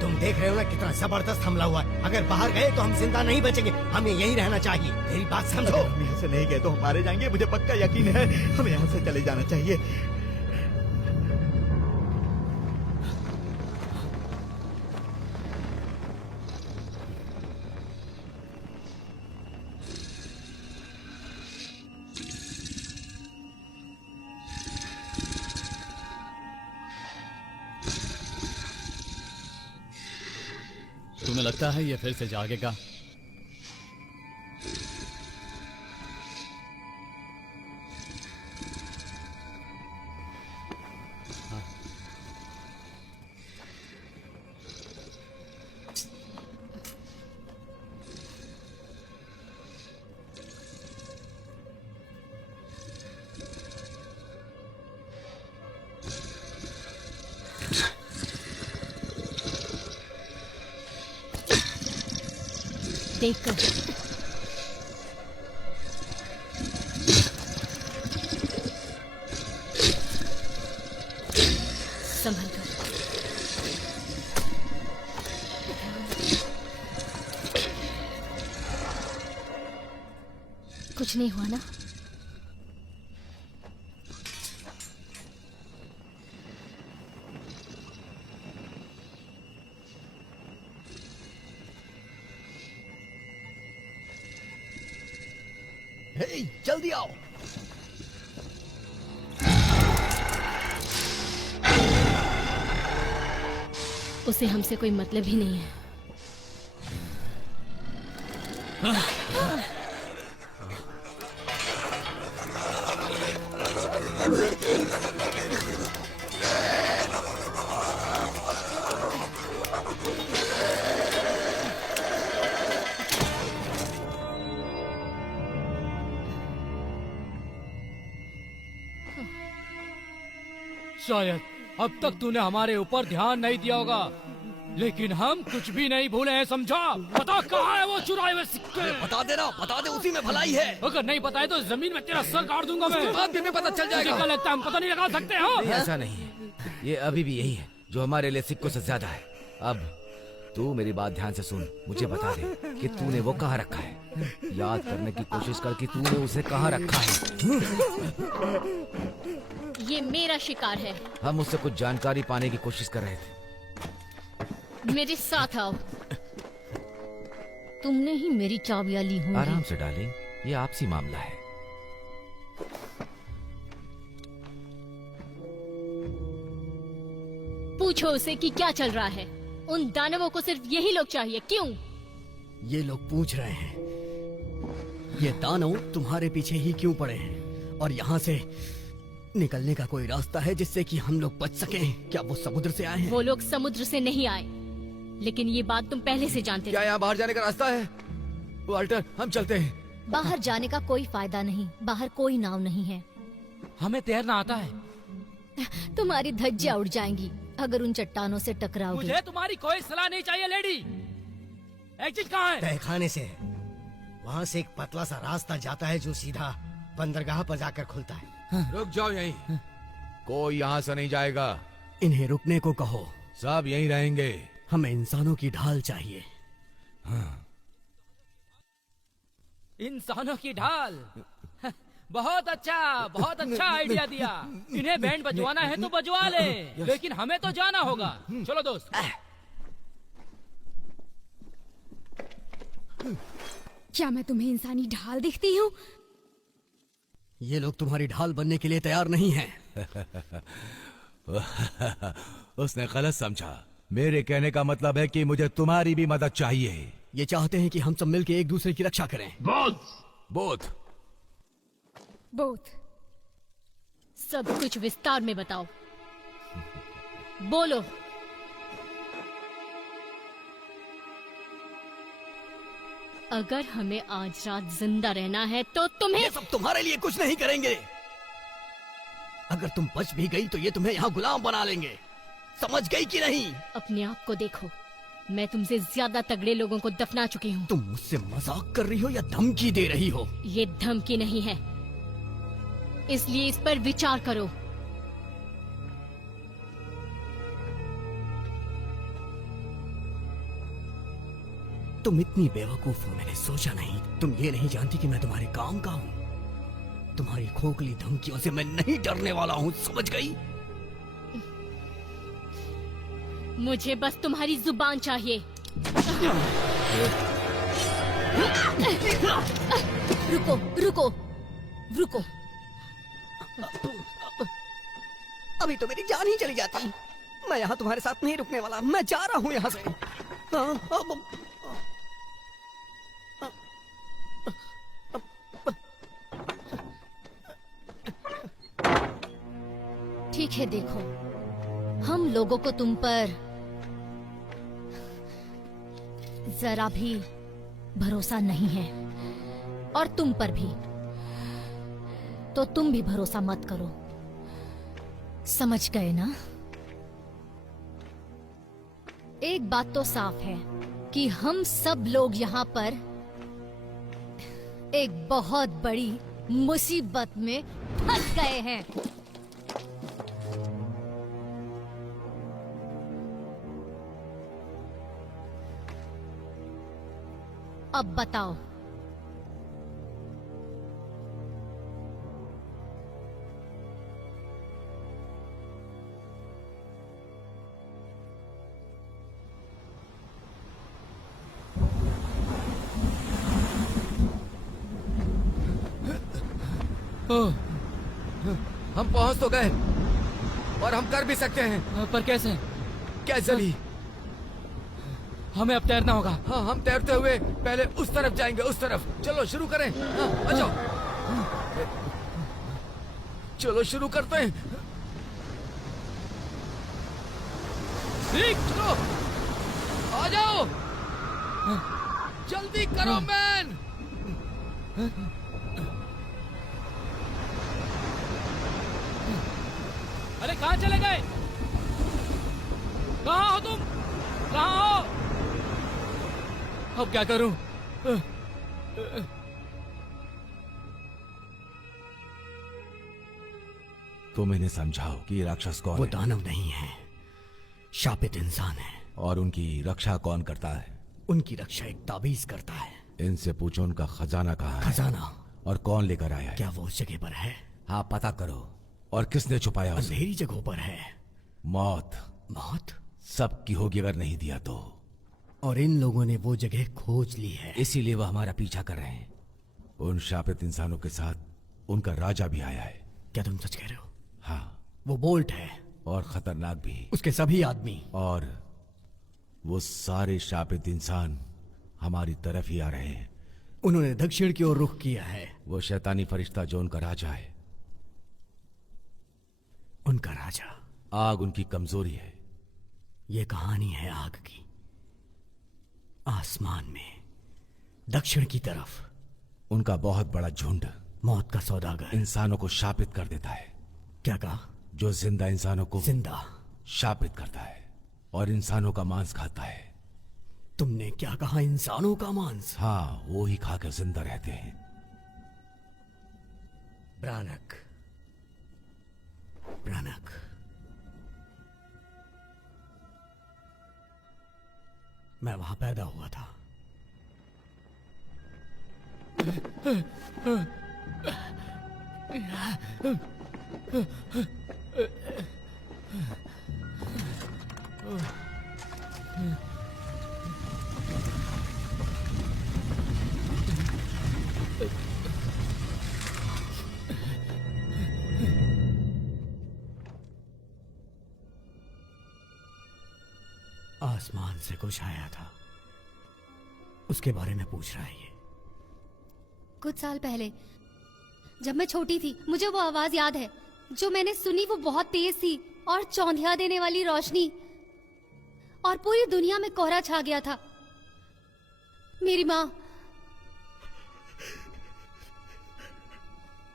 तुम देख रहे हो ना कितना जबरदस्त हमला हुआ है। अगर बाहर गए तो हम जिंदा नहीं बचेंगे। हमें यहीं रहना चाहिए। मेरी बात समझो। हम यहाँ से नहीं गए तो हम मारे जाएंगे, मुझे पक्का यकीन है। हमें यहाँ से चले जाना चाहिए। तुम्हें लगता है ये फिर से जागेगा? देख कर संभल कर। कुछ नहीं हुआ ना? हे, जल्दी आओ। उसे हमसे कोई मतलब ही नहीं है। शायद अब तक तूने हमारे ऊपर ध्यान नहीं दिया होगा, लेकिन हम कुछ भी नहीं भूले हैं, समझा? बता कहाँ है वो चुराए हुए सिक्के? बता देना, बता दे, उसी में भलाई है। अगर नहीं बताए तो जमीन में तेरा सर काट दूंगा मैं। बाद में पता चल जाएगा। क्या लगता है हम पता नहीं लगा सकते हो? ऐसा नहीं है, ये अभी भी यही है जो हमारे लिए सिक्कों से ज्यादा है। अब तू मेरी बात ध्यान से सुन, मुझे बता दे कि तूने वो कहाँ रखा है। याद करने की कोशिश कर कि तूने उसे कहाँ रखा है। ये मेरा शिकार है। हम उससे कुछ जानकारी पाने की कोशिश कर रहे थे। मेरे साथ आओ। तुमने ही मेरी चाबियां ली होंगी। आराम से डार्लिंग, ये आपसी मामला है। पूछो उसे कि क्या चल रहा है। उन दानवों को सिर्फ यही लोग चाहिए, क्यों? ये लोग पूछ रहे हैं, ये दानव तुम्हारे पीछे ही क्यों पड़े हैं, और यहाँ से निकलने का कोई रास्ता है जिससे कि हम लोग बच सकें? क्या वो समुद्र से आए हैं? वो लोग समुद्र से नहीं आए, लेकिन ये बात तुम पहले से जानते थे। क्या यहाँ बाहर जाने का रास्ता है? वाल्टर, हम चलते हैं। बाहर जाने का कोई फायदा नहीं, बाहर कोई नाव नहीं है। हमें तैरना आता है। तुम्हारी धज्जियां उड़ जाएंगी अगर उन चट्टानों से टकराओगे। मुझे तुम्हारी कोई सलाह नहीं चाहिए लेडी। एग्जिट कहाँ है? तहखाने से है। वहाँ से एक पतला सा रास्ता जाता है जो सीधा बंदरगाह पर जाकर खुलता है। रुक जाओ यहीं, कोई यहाँ से नहीं जाएगा। इन्हें रुकने को कहो, सब यहीं रहेंगे। हमें इंसानों की ढाल चाहिए। इंसानों की ढाल? बहुत अच्छा आइडिया दिया। इन्हें बैंड बजवाना है तो बजवा ले, लेकिन हमें तो जाना होगा। चलो दोस्त। क्या मैं तुम्हें इंसानी ढाल दिखती हूँ? ये लोग तुम्हारी ढाल बनने के लिए तैयार नहीं हैं। उसने गलत समझा। मेरे कहने का मतलब है कि मुझे तुम्हारी भी मदद चाहिए। ये चाहते हैं कि हम सब मिलकर एक दूसरे की रक्षा करें। बोथ सब कुछ विस्तार में बताओ। बोलो। अगर हमें आज रात जिंदा रहना है तो तुम्हें ये सब तुम्हारे लिए कुछ नहीं करेंगे। अगर तुम बच भी गई तो ये तुम्हें यहाँ गुलाम बना लेंगे, समझ गई कि नहीं? अपने आप को देखो, मैं तुमसे ज्यादा तगड़े लोगों को दफना चुकी हूँ। तुम मुझसे मजाक कर रही हो या धमकी दे रही हो? ये धमकी नहीं है, इसलिए इस पर विचार करो। तुम इतनी बेवकूफ हो, मैंने सोचा नहीं। तुम ये नहीं जानती कि मैं तुम्हारे काम का हूँ। तुम्हारी खोखली धमकियों से मैं नहीं डरने वाला हूँ, समझ गई? मुझे बस तुम्हारी जुबान चाहिए। रुको रुको रुको। अभी तो मेरी जान ही चली जाती। मैं यहाँ तुम्हारे साथ नहीं रुकने वाला, मैं जा रहा हूँ यहाँ से। ठीक है, देखो, हम लोगों को तुम पर जरा भी भरोसा नहीं है, और तुम पर भी। तो तुम भी भरोसा मत करो, समझ गए ना? एक बात तो साफ है कि हम सब लोग यहाँ पर एक बहुत बड़ी मुसीबत में फंस गए हैं। अब बताओ, हम पहुंच तो गए और हम कर भी सकते हैं, पर कैसे? कैसे भी। हमें अब तैरना होगा। हाँ, हम तैरते हुए पहले उस तरफ जाएंगे, उस तरफ। चलो शुरू करें। हाँ, आ जाओ। चलो शुरू करते हैं। ठीक, चलो आ जाओ, जल्दी करो मैन। अरे कहाँ चले गए? कहाँ हो तुम? कहाँ हो? अब क्या करूं? तुम इन्हें समझाओ कि राक्षस कौन वो है दानव नहीं है, शापित इंसान है। और उनकी रक्षा कौन करता है। उनकी रक्षा एक ताबीज करता है। इनसे पूछो उनका खजाना कहाँ है खजाना? और कौन लेकर आया है। क्या वो उस जगह पर है? हाँ, पता करो। और किसने छुपाया उसे। अंधेरी जगहों पर है। मौत। मौत सबकी होगी अगर नहीं दिया तो। और इन लोगों ने वो जगह खोज ली है, इसीलिए वह हमारा पीछा कर रहे हैं। उन शापित इंसानों के साथ उनका राजा भी आया है। क्या तुम सच कह रहे हो? हाँ, वो बोल्ट है। और खतरनाक भी। उसके सभी आदमी। और वो सारे शापित इंसान हमारी तरफ ही आ रहे हैं। उन्होंने दक्षिण की ओर रुख किया है। वो शैतानी फरिश्ता जो उनका राजा है। उनका राजा? आग उनकी कमजोरी है। ये कहानी है आग की। आसमान में दक्षिण की तरफ उनका बहुत बड़ा झुंड मौत का सौदागर इंसानों को शापित कर देता है। क्या कहा? जो जिंदा इंसानों को जिंदा शापित करता है और इंसानों का मांस खाता है। तुमने क्या कहा? इंसानों का मांस? हाँ, वो ही खाकर जिंदा रहते हैं। ब्रानक, ब्रानक, मैं वहां पैदा हुआ था। आसमान से कुछ आया था, उसके बारे में पूछ रहा है ये। कुछ साल पहले जब मैं छोटी थी, मुझे वो आवाज याद है जो मैंने सुनी। वो बहुत तेज थी और चौंधिया देने वाली रोशनी, और पूरी दुनिया में कोहरा छा गया था। मेरी माँ,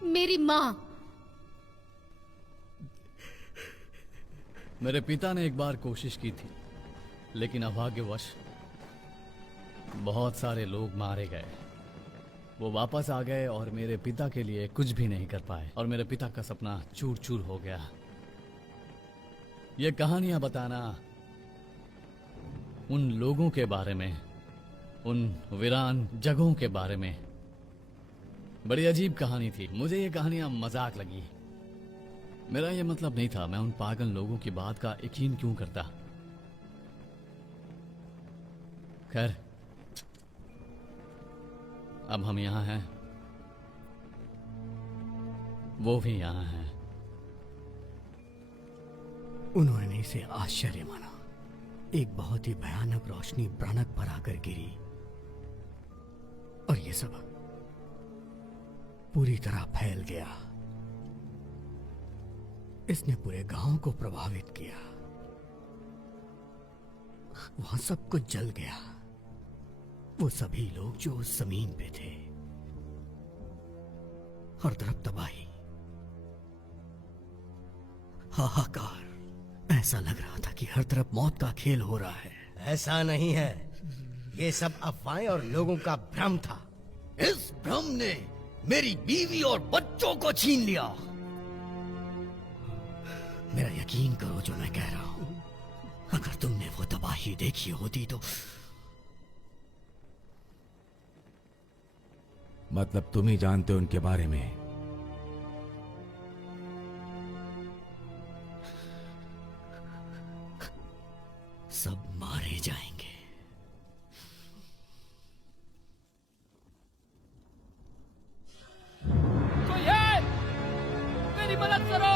मेरी माँ। मेरे पिता ने एक बार कोशिश की थी, लेकिन अभाग्यवश बहुत सारे लोग मारे गए। वो वापस आ गए और मेरे पिता के लिए कुछ भी नहीं कर पाए, और मेरे पिता का सपना चूर चूर हो गया। ये कहानियां बताना उन लोगों के बारे में, उन वीरान जगहों के बारे में, बड़ी अजीब कहानी थी। मुझे ये कहानियां मजाक लगी। मेरा ये मतलब नहीं था। मैं उन पागल लोगों की बात का यकीन क्यों करता। खैर, अब हम यहां हैं, वो भी यहां हैं। उन्होंने इसे आश्चर्य माना। एक बहुत ही भयानक रोशनी ब्रानक पर आकर गिरी, और ये सब पूरी तरह फैल गया। इसने पूरे गांव को प्रभावित किया। वहां सब कुछ जल गया। वो सभी लोग जो उस जमीन पे थे। हर तरफ तबाही, हाहाकार। ऐसा लग रहा था कि हर तरफ मौत का खेल हो रहा है। ऐसा नहीं है, ये सब अफवाहें और लोगों का भ्रम था। इस भ्रम ने मेरी बीवी और बच्चों को छीन लिया। मेरा यकीन करो जो मैं कह रहा हूं। अगर तुमने वो तबाही देखी होती तो। मतलब तुम ही जानते हो उनके बारे में। सब मारे जाएंगे। कोई है? मेरी मदद करो।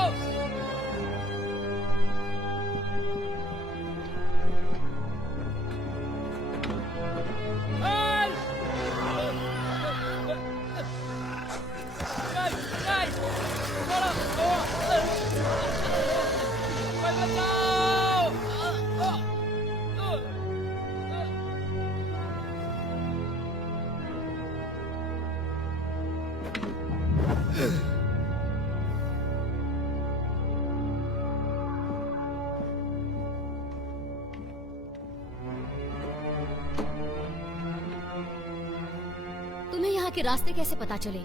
के रास्ते कैसे पता चले?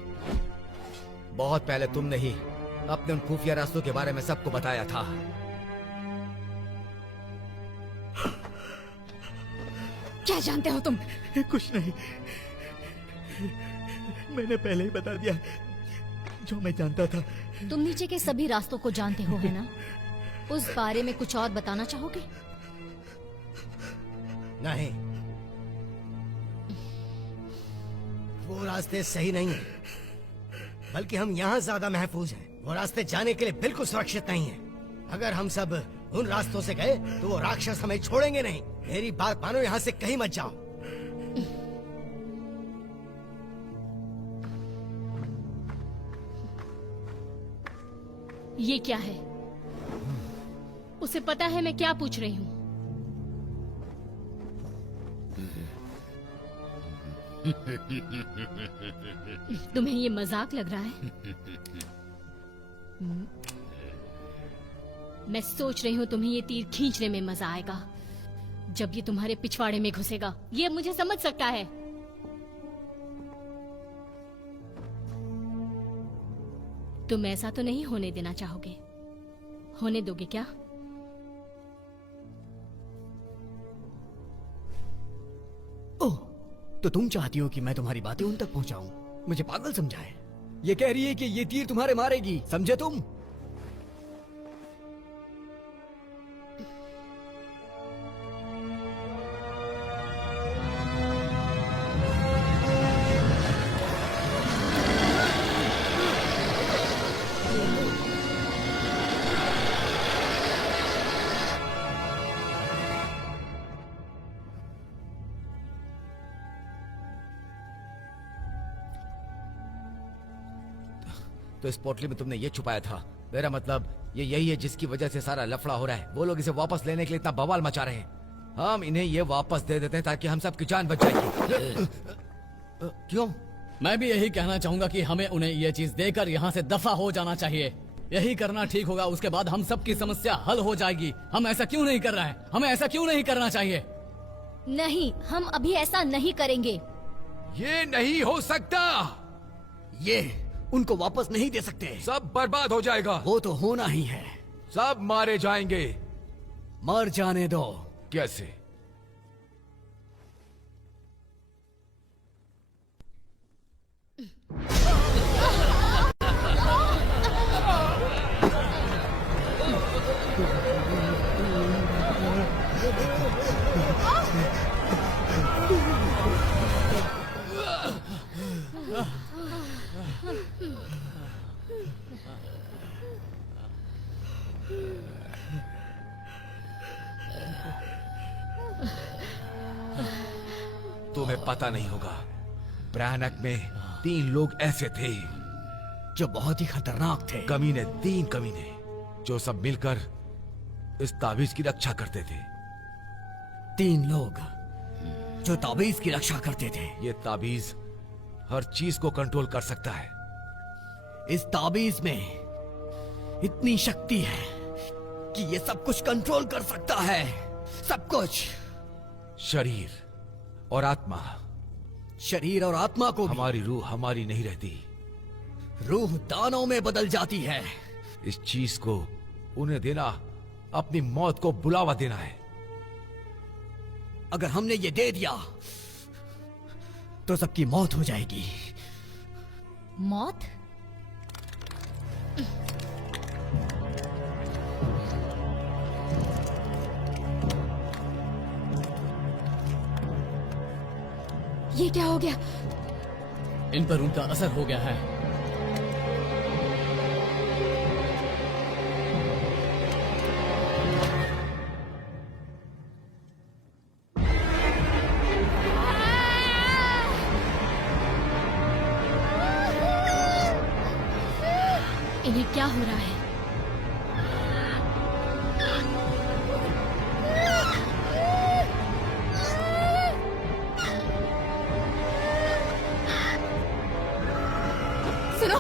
बहुत पहले तुमने ही अपने उन खुफिया रास्तों के बारे में सबको बताया था। क्या जानते हो तुम? कुछ नहीं, मैंने पहले ही बता दिया जो मैं जानता था। तुम नीचे के सभी रास्तों को जानते हो, है ना? उस बारे में कुछ और बताना चाहोगे? नहीं, वो रास्ते सही नहीं है, बल्कि हम यहाँ ज्यादा महफूज हैं। वो रास्ते जाने के लिए बिल्कुल सुरक्षित नहीं हैं। अगर हम सब उन रास्तों से गए तो वो राक्षस हमें छोड़ेंगे नहीं। मेरी बात मानो, यहाँ से कहीं मत जाओ। ये क्या है? उसे पता है मैं क्या पूछ रही हूँ? तुम्हें ये मजाक लग रहा है? मैं सोच रही हूँ तुम्हें ये तीर खींचने में मजा आएगा जब ये तुम्हारे पिछवाड़े में घुसेगा। ये मुझे समझ सकता है। तुम ऐसा तो नहीं होने देना चाहोगे? होने दोगे क्या? ओह, तो तुम चाहती हो कि मैं तुम्हारी बातें उन तक पहुंचाऊं? मुझे पागल समझाए? ये कह रही है कि ये तीर तुम्हारे मारेगी, समझे तुम? तो इस पोटली में तुमने ये छुपाया था। मेरा मतलब ये यही है जिसकी वजह से सारा लफड़ा हो रहा है। वो लोग इसे वापस लेने के लिए इतना बवाल मचा रहे हैं। हम इन्हें ये वापस दे देते हैं ताकि हम सबकी जान बच जाएगी। क्यों? मैं भी यही कहना चाहूंगा कि हमें उन्हें ये चीज देकर यहाँ से दफा हो जाना चाहिए। यही करना ठीक होगा। उसके बाद हम सबकी समस्या हल हो जाएगी। हम ऐसा क्यों नहीं कर रहे हैं? हमें ऐसा क्यों नहीं करना चाहिए? नहीं, हम अभी ऐसा नहीं करेंगे। ये नहीं हो सकता। ये उनको वापस नहीं दे सकते। सब बर्बाद हो जाएगा। वो तो होना ही है। सब मारे जाएंगे। मर जाने दो। कैसे? तुम्हें पता नहीं होगा, भयानक में 3 लोग ऐसे थे जो बहुत ही खतरनाक थे। कमीने, 3 कमीने जो सब मिलकर इस ताबीज की रक्षा करते थे। 3 लोग जो ताबीज की रक्षा करते थे। ये ताबीज हर चीज को कंट्रोल कर सकता है। इस ताबीज में इतनी शक्ति है कि ये सब कुछ कंट्रोल कर सकता है। सब कुछ। शरीर और आत्मा। शरीर और आत्मा को भी। हमारी रूह हमारी नहीं रहती। रूह दानों में बदल जाती है। इस चीज को उन्हें देना अपनी मौत को बुलावा देना है। अगर हमने ये दे दिया तो सबकी मौत हो जाएगी। मौत? ये क्या हो गया? इन पर उनका असर हो गया है। इन्हें क्या हो रहा है? सुनो,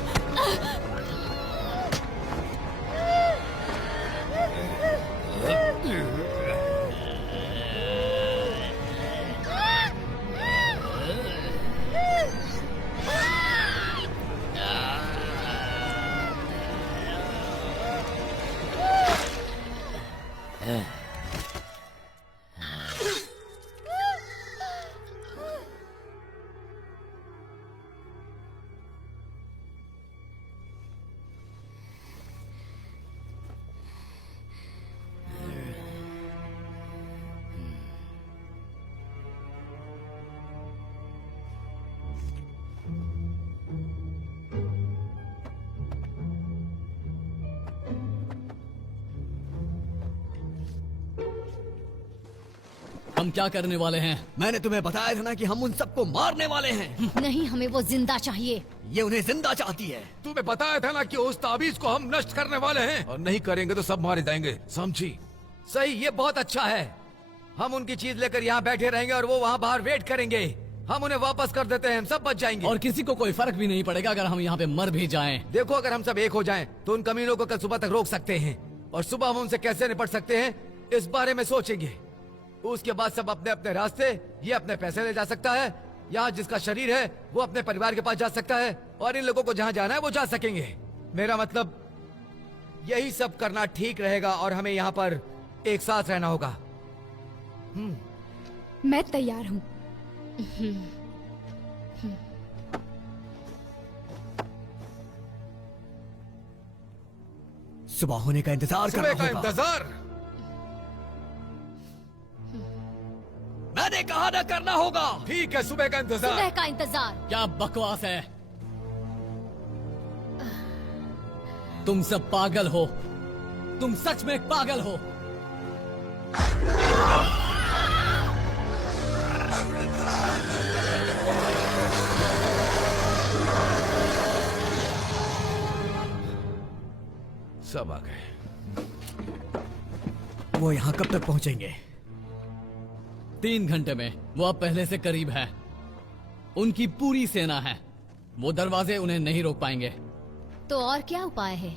हम क्या करने वाले हैं? मैंने तुम्हें बताया था ना कि हम उन सबको मारने वाले हैं। नहीं, हमें वो जिंदा चाहिए। ये उन्हें जिंदा चाहती है। तुम्हें बताया था ना कि उस ताबीज को हम नष्ट करने वाले हैं और नहीं करेंगे तो सब मारे जाएंगे, समझी? सही, ये बहुत अच्छा है। हम उनकी चीज लेकर यहाँ बैठे रहेंगे और वो वहाँ बाहर वेट करेंगे। हम उन्हें वापस कर देते हैं, हम सब बच जाएंगे। और किसी को कोई फर्क भी नहीं पड़ेगा अगर हम यहाँ पे मर भी जाएं। देखो, अगर हम सब एक हो जाएं, तो उन कमीनों को कल सुबह तक रोक सकते हैं और सुबह हम उनसे कैसे निपट सकते हैं इस बारे में सोचेंगे। उसके बाद सब अपने अपने रास्ते, ये अपने पैसे ले जा सकता है, यहाँ जिसका शरीर है वो अपने परिवार के पास जा सकता है और इन लोगों को जहाँ जाना है वो जा सकेंगे। मेरा मतलब यही सब करना ठीक रहेगा और हमें यहाँ पर एक साथ रहना होगा। मैं तैयार हूँ। सुबह होने का इंतजार करना होगा। इंतजार? मैंने कहा ना करना होगा। ठीक है, सुबह का इंतजार। सुबह का इंतजार? क्या बकवास है। तुम सब पागल हो, तुम सच में पागल हो। सब आ गए। वो यहाँ कब तक पहुँचेंगे? 3 घंटे में। वो अब पहले से करीब है। उनकी पूरी सेना है। वो दरवाजे उन्हें नहीं रोक पाएंगे। तो और क्या उपाय है?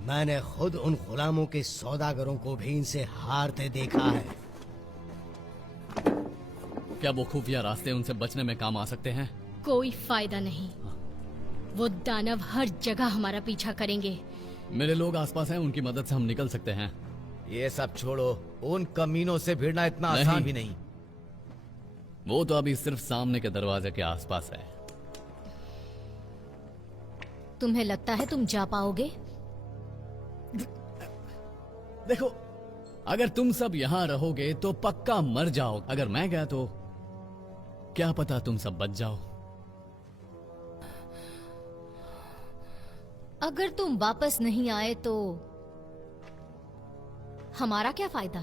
मैंने खुद उन गुलामों के सौदागरों को भी इनसे हारते देखा है। क्या वो खुफिया रास्ते उनसे बचने में काम आ सकते हैं? कोई फायदा नहीं। वो दानव हर जगह हमारा पीछा करेंगे। मेरे लोग आसपास हैं, उनकी मदद से हम निकल सकते हैं। ये सब छोड़ो, उन कमीनों से भिड़ना इतना आसान भी नहीं। वो तो अभी सिर्फ सामने के दरवाजे के आसपास है। तुम्हें लगता है तुम जा पाओगे? देखो, अगर तुम सब यहाँ रहोगे तो पक्का मर जाओ। अगर मैं गया तो क्या पता तुम सब बच जाओ। अगर तुम वापस नहीं आए तो हमारा क्या फायदा?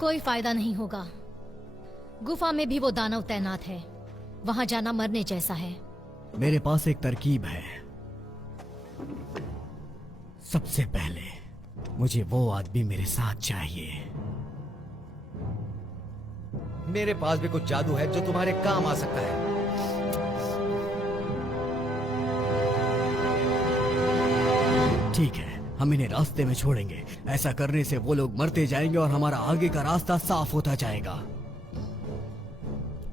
कोई फायदा नहीं होगा। गुफा में भी वो दानव तैनात है। वहां जाना मरने जैसा है। मेरे पास एक तरकीब है। सबसे पहले मुझे वो आदमी मेरे साथ चाहिए। मेरे पास भी कुछ जादू है जो तुम्हारे काम आ सकता है। ठीक है, हम इन्हें रास्ते में छोड़ेंगे। ऐसा करने से वो लोग मरते जाएंगे और हमारा आगे का रास्ता साफ होता जाएगा।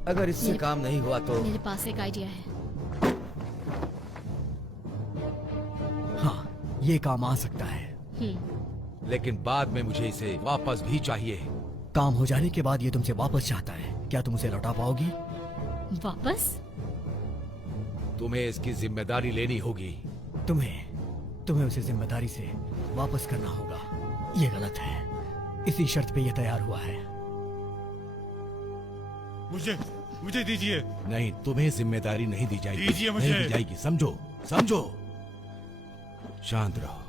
अगर इससे काम नहीं हुआ तो मेरे पास एक आइडिया है। हाँ, ये काम आ सकता है। लेकिन बाद में मुझे इसे वापस भी चाहिए। काम हो जाने के बाद ये तुमसे वापस चाहता है। क्या तुम उसे लौटा पाओगी? वापस? तुम्हें इसकी जिम्मेदारी लेनी होगी। तुम्हें उसे जिम्मेदारी से वापस करना होगा। ये गलत है। इसी शर्त पे ये तैयार हुआ है। मुझे दीजिए। नहीं, तुम्हें जिम्मेदारी नहीं दी जाएगी। दीजिए मुझे। नहीं दी जाएगी, समझो समझो। शांत रहो।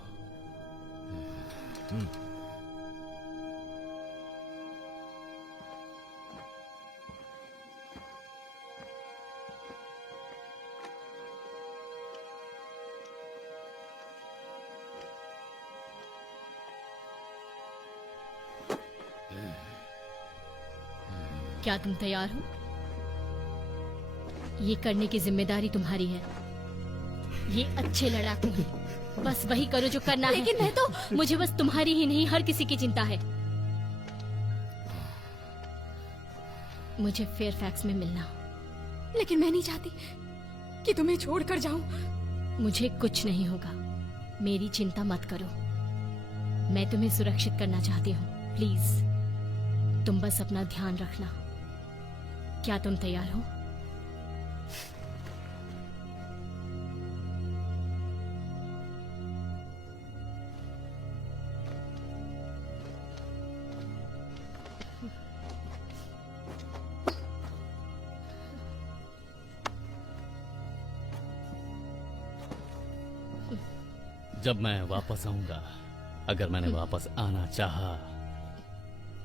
क्या तुम तैयार हो? ये करने की जिम्मेदारी तुम्हारी है। ये अच्छे लड़ाकू हैं। बस वही करो जो करना है। लेकिन मैं तो मुझे बस तुम्हारी ही नहीं, हर किसी की चिंता है। मुझे फेयरफैक्स में मिलना। लेकिन मैं नहीं चाहती कि तुम्हें छोड़कर जाऊं। मुझे कुछ नहीं होगा, मेरी चिंता मत करो। मैं तुम्हें सुरक्षित करना चाहती हूँ, प्लीज तुम बस अपना ध्यान रखना। क्या तुम तैयार हो? जब मैं वापस आऊंगा, अगर मैंने वापस आना चाहा,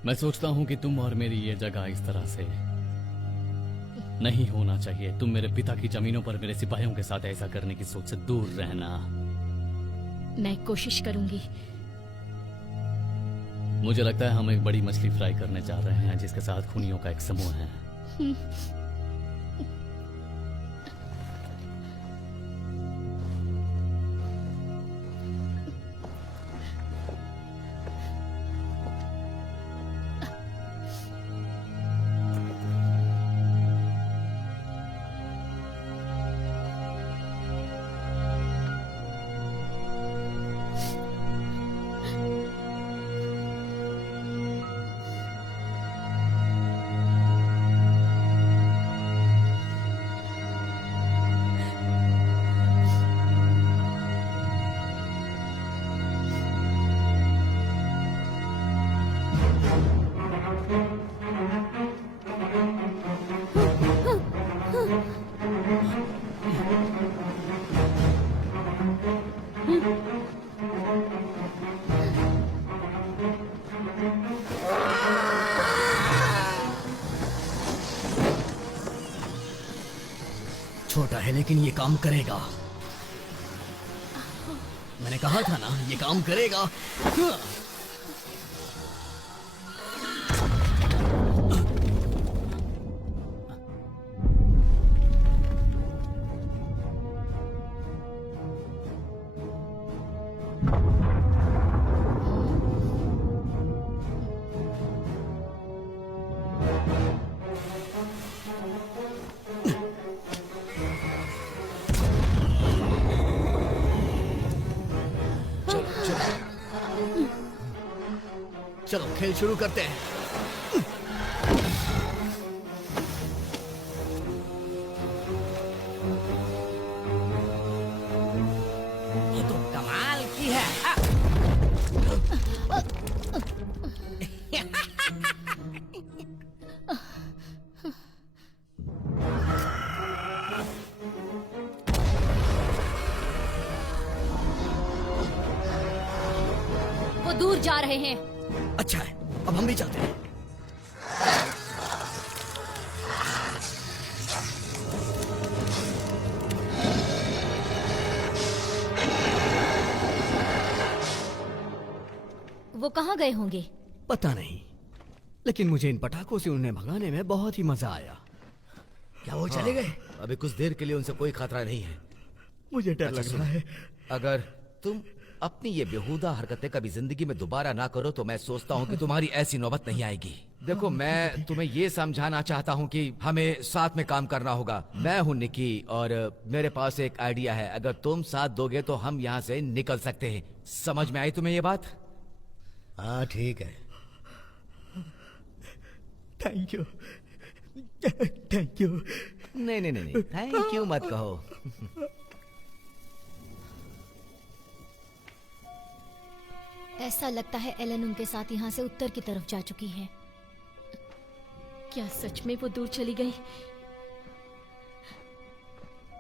मैं सोचता हूं कि तुम और मेरी ये जगह इस तरह से नहीं होना चाहिए। तुम मेरे पिता की जमीनों पर मेरे सिपाहियों के साथ ऐसा करने की सोच से दूर रहना। मैं कोशिश करूंगी। मुझे लगता है हम एक बड़ी मछली फ्राई करने जा रहे हैं जिसके साथ खूनियों का एक समूह है। छोटा है लेकिन ये काम करेगा। मैंने कहा था ना, ये काम करेगा। चलो खेल शुरू करते हैं। ये तो कमाल की है। वो दूर जा रहे हैं। अच्छा है, अब हम भी चलते हैं। वो कहाँ गए होंगे? पता नहीं, लेकिन मुझे इन पटाखों से उन्हें भगाने में बहुत ही मजा आया। क्या वो चले गए? अभी कुछ देर के लिए उनसे कोई खतरा नहीं है। मुझे डर लग रहा है। अगर तुम अपनी ये बेहुदा हरकतें कभी जिंदगी में दोबारा ना करो तो मैं सोचता हूँ कि तुम्हारी ऐसी नौबत नहीं आएगी। देखो, मैं तुम्हें ये समझाना चाहता हूँ कि हमें साथ में काम करना होगा। मैं हूँ निकी और मेरे पास एक आइडिया है। अगर तुम साथ दोगे तो हम यहाँ से निकल सकते हैं। समझ में आई तुम्हें ये बात? हाँ ठीक है। Thank you, thank you. नहीं नहीं नहीं, थैंक यू मत कहो। ऐसा लगता है एलन उनके साथ यहाँ से उत्तर की तरफ जा चुकी है। क्या सच में वो दूर चली गई?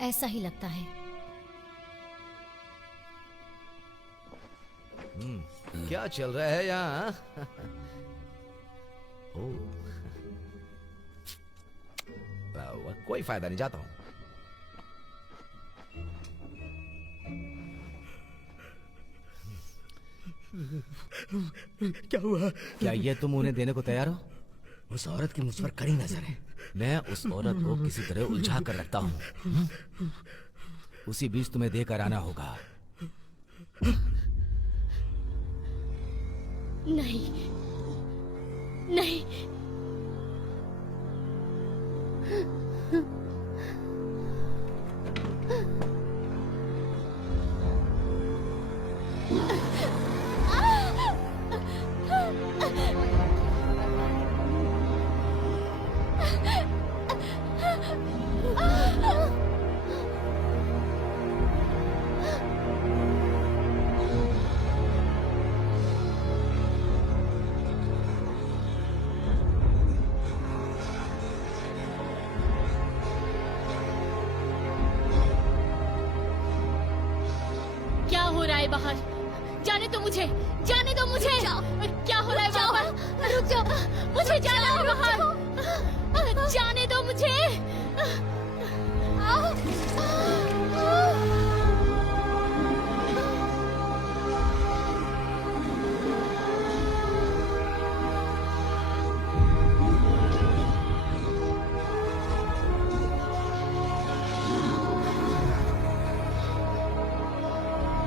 ऐसा ही लगता है। क्या चल रहा है यहाँ? कोई फायदा नहीं, जाता हूँ। क्या हुआ? क्या ये तुम उन्हें देने को तैयार हो? उस औरत की मुझ पर कड़ी नजर है। मैं उस औरत को किसी तरह उलझा कर रखता हूँ। उसी बीच तुम्हें देकर आना होगा। नहीं नहीं, हो रहा है बाहर? जाने दो मुझे, जाने दो मुझे। क्या हो रहा है वहाँ पर? रुक जाओ, मुझे जाना है बाहर। जाने दो मुझे।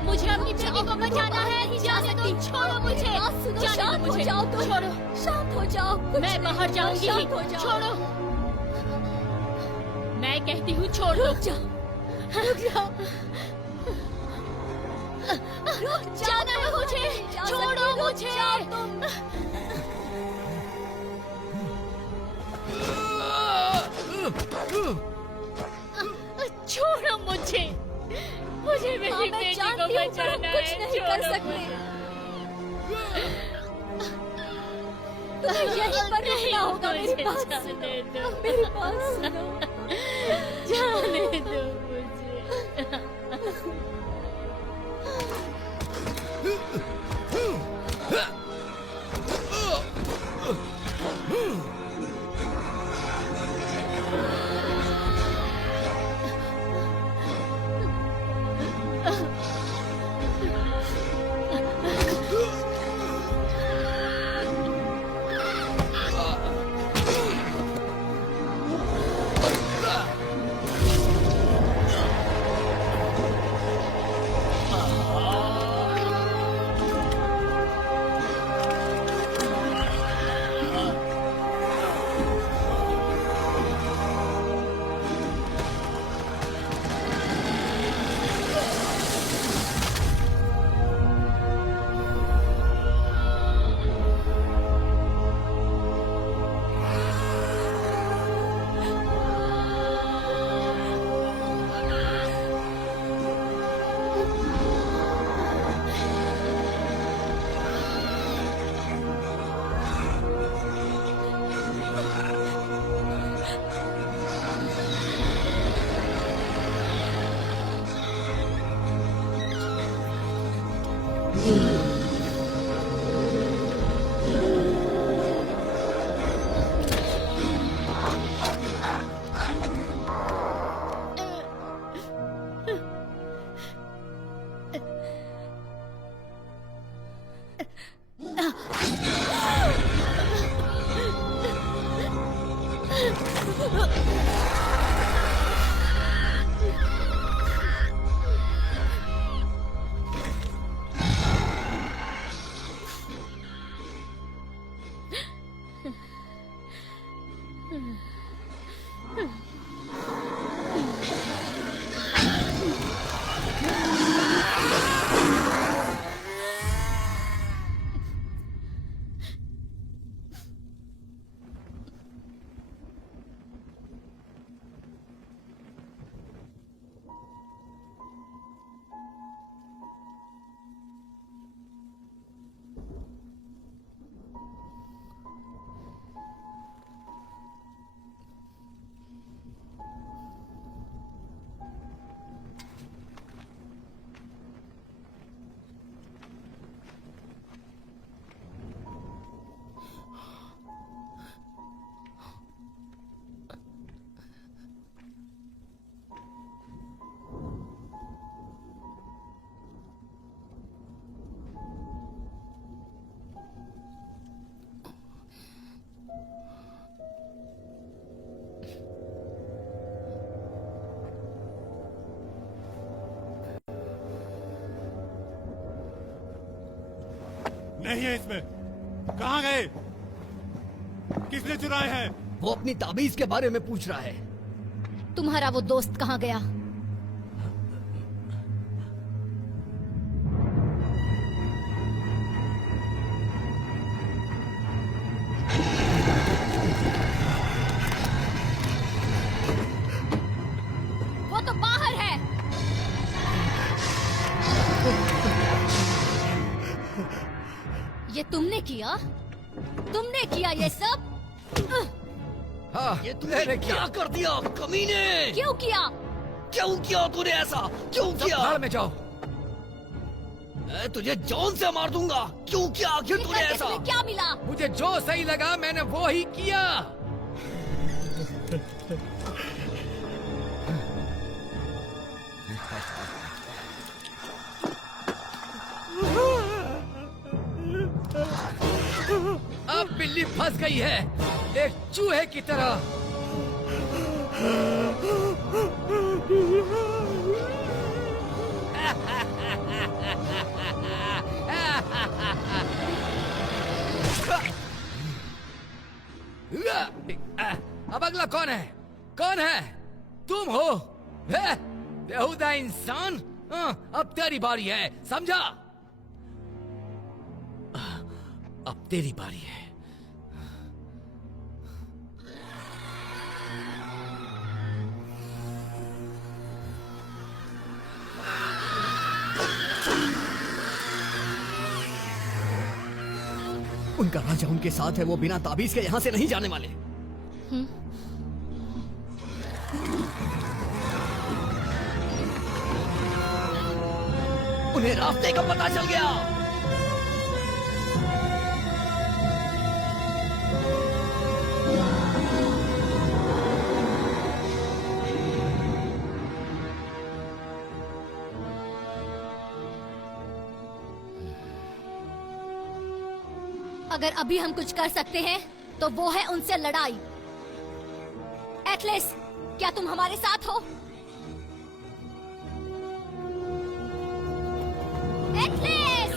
मुझे अपनी बेटी को बचाना है। जाने दो, छोड़ो मुझे। जाने दो मुझे, छोड़ो। शांत हो जाओ। मैं बाहर जाऊंगी। छोड़ो, मैं कहती हूँ छोड़ो। रुक जाओ, रुक जाओ। जाना है मुझे, छोड़ो मुझे। छोड़ो मुझे, मुझे मेरी बेटी को बचाना है। कुछ नहीं कर सकते। तुम्हें यहीं पर रहना होगा। मेरी बात सुनो, मेरी बात सुनो। जाने दो मुझे। नहीं है इसमें। कहाँ गए? किसने चुराए हैं? वो अपनी ताबीज के बारे में पूछ रहा है। तुम्हारा वो दोस्त कहाँ गया? वो तो बाहर है। ये तुमने किया? तुमने किया ये सब? हाँ, ये तूने क्या कर दिया कमीने? क्यों किया? क्यों किया तूने ऐसा? क्यों किया? भाड़ में जाओ। मैं तुझे जॉन से मार दूंगा। क्यों किया आखिर तूने ऐसा? तुम्हें क्या मिला? मुझे जो सही लगा मैंने वो ही किया। अब बिल्ली फंस गई है एक चूहे की तरह। अब अगला कौन है? कौन है? तुम हो बेहुदा इंसान। अब तेरी बारी है, समझा? अब तेरी बारी है। उनका राजा उनके साथ है, वो बिना ताबीज के यहाँ से नहीं जाने वाले। उन्हें रास्ते का पता चल गया। अगर अभी हम कुछ कर सकते हैं तो वो है उनसे लड़ाई। एटलस, क्या तुम हमारे साथ हो? एटलस!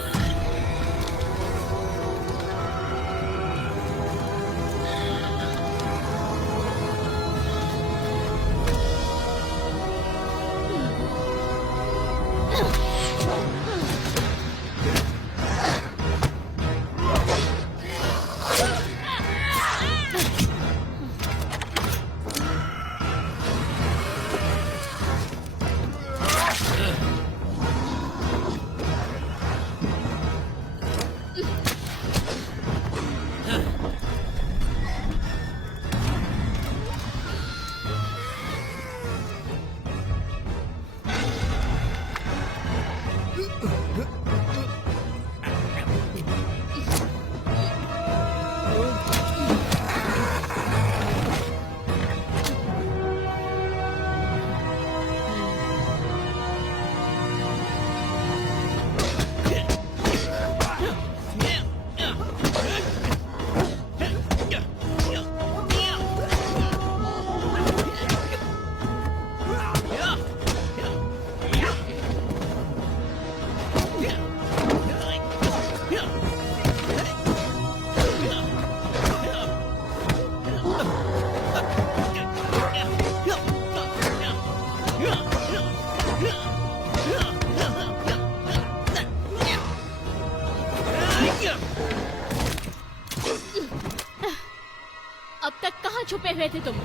अब तक कहाँ छुपे हुए थे तुम?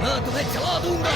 मैं तुम्हें जला दूंगा।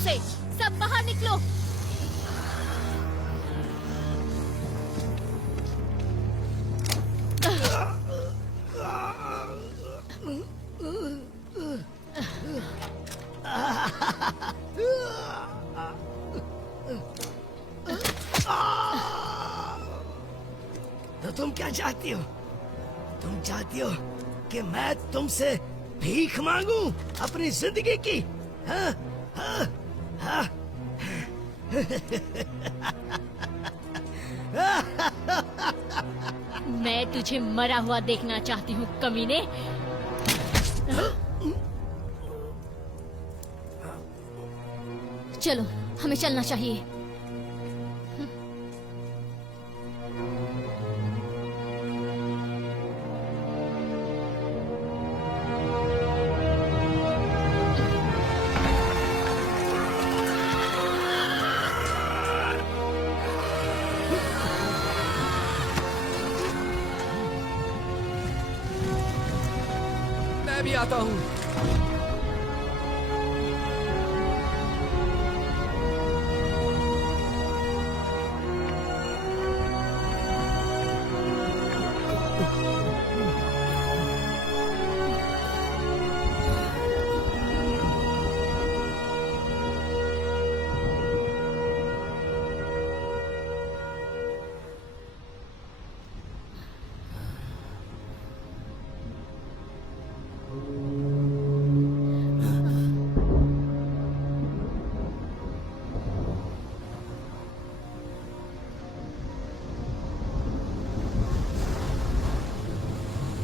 से। सब बाहर निकलो। तो तुम क्या चाहती हो? तुम चाहती हो कि मैं तुमसे भीख मांगू अपनी जिंदगी की? हाँ? हाँ? हाँ? मैं तुझे मरा हुआ देखना चाहती हूँ कमीने। चलो, हमें चलना चाहिए। मैं भी आता हूँ।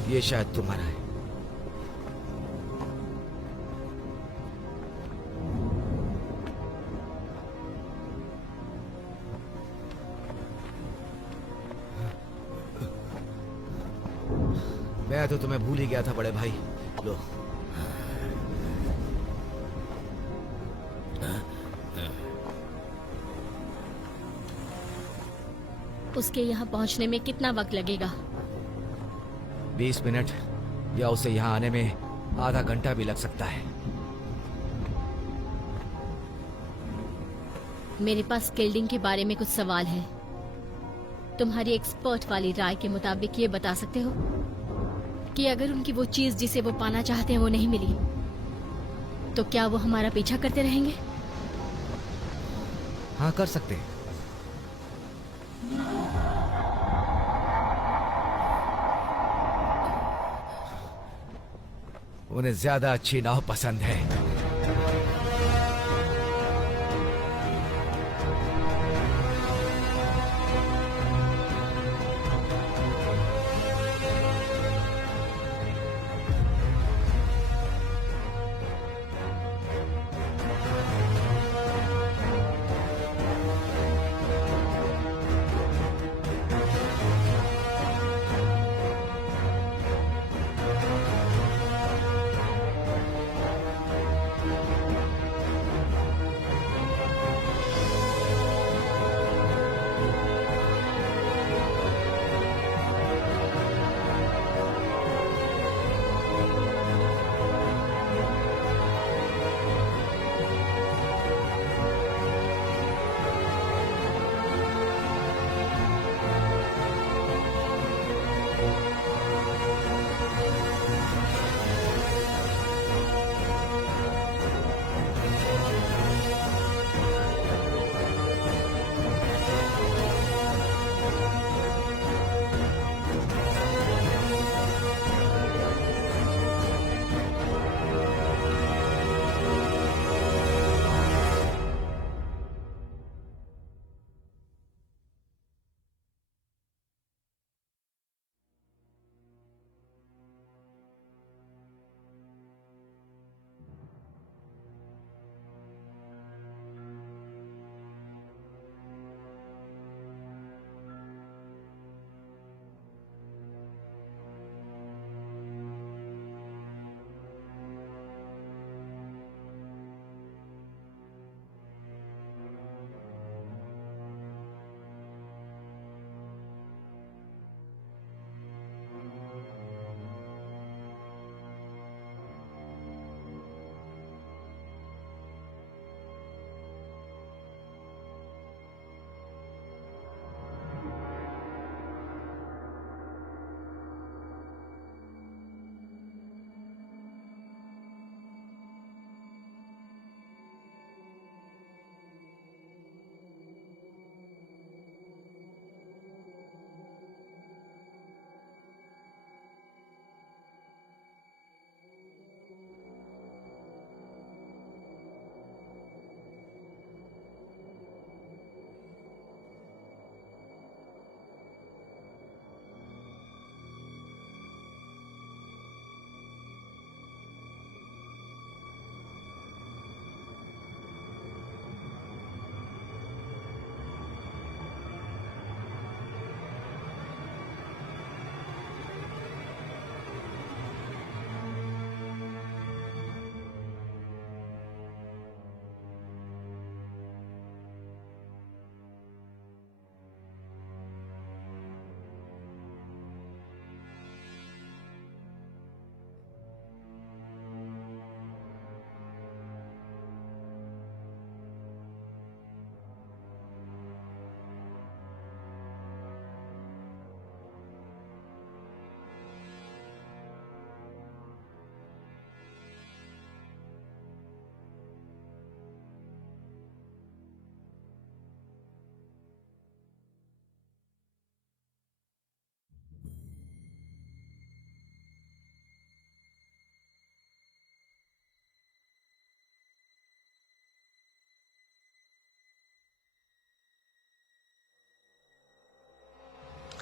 ये शायद तुम्हारा है। मैं तो तुम्हें भूल ही गया था बड़े भाई। लो। उसके यहाँ पहुँचने में कितना वक्त लगेगा? 20 मिनट या उसे यहाँ आने में आधा घंटा भी लग सकता है। मेरे पास स्किल्डिंग के बारे में कुछ सवाल है। तुम्हारी एक्सपर्ट वाली राय के मुताबिक ये बता सकते हो कि अगर उनकी वो चीज जिसे वो पाना चाहते हैं वो नहीं मिली तो क्या वो हमारा पीछा करते रहेंगे? हाँ, कर सकते हैं। उन्हें ज्यादा अच्छी नाव पसंद है।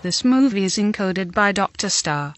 This movie is encoded by Dr. Star.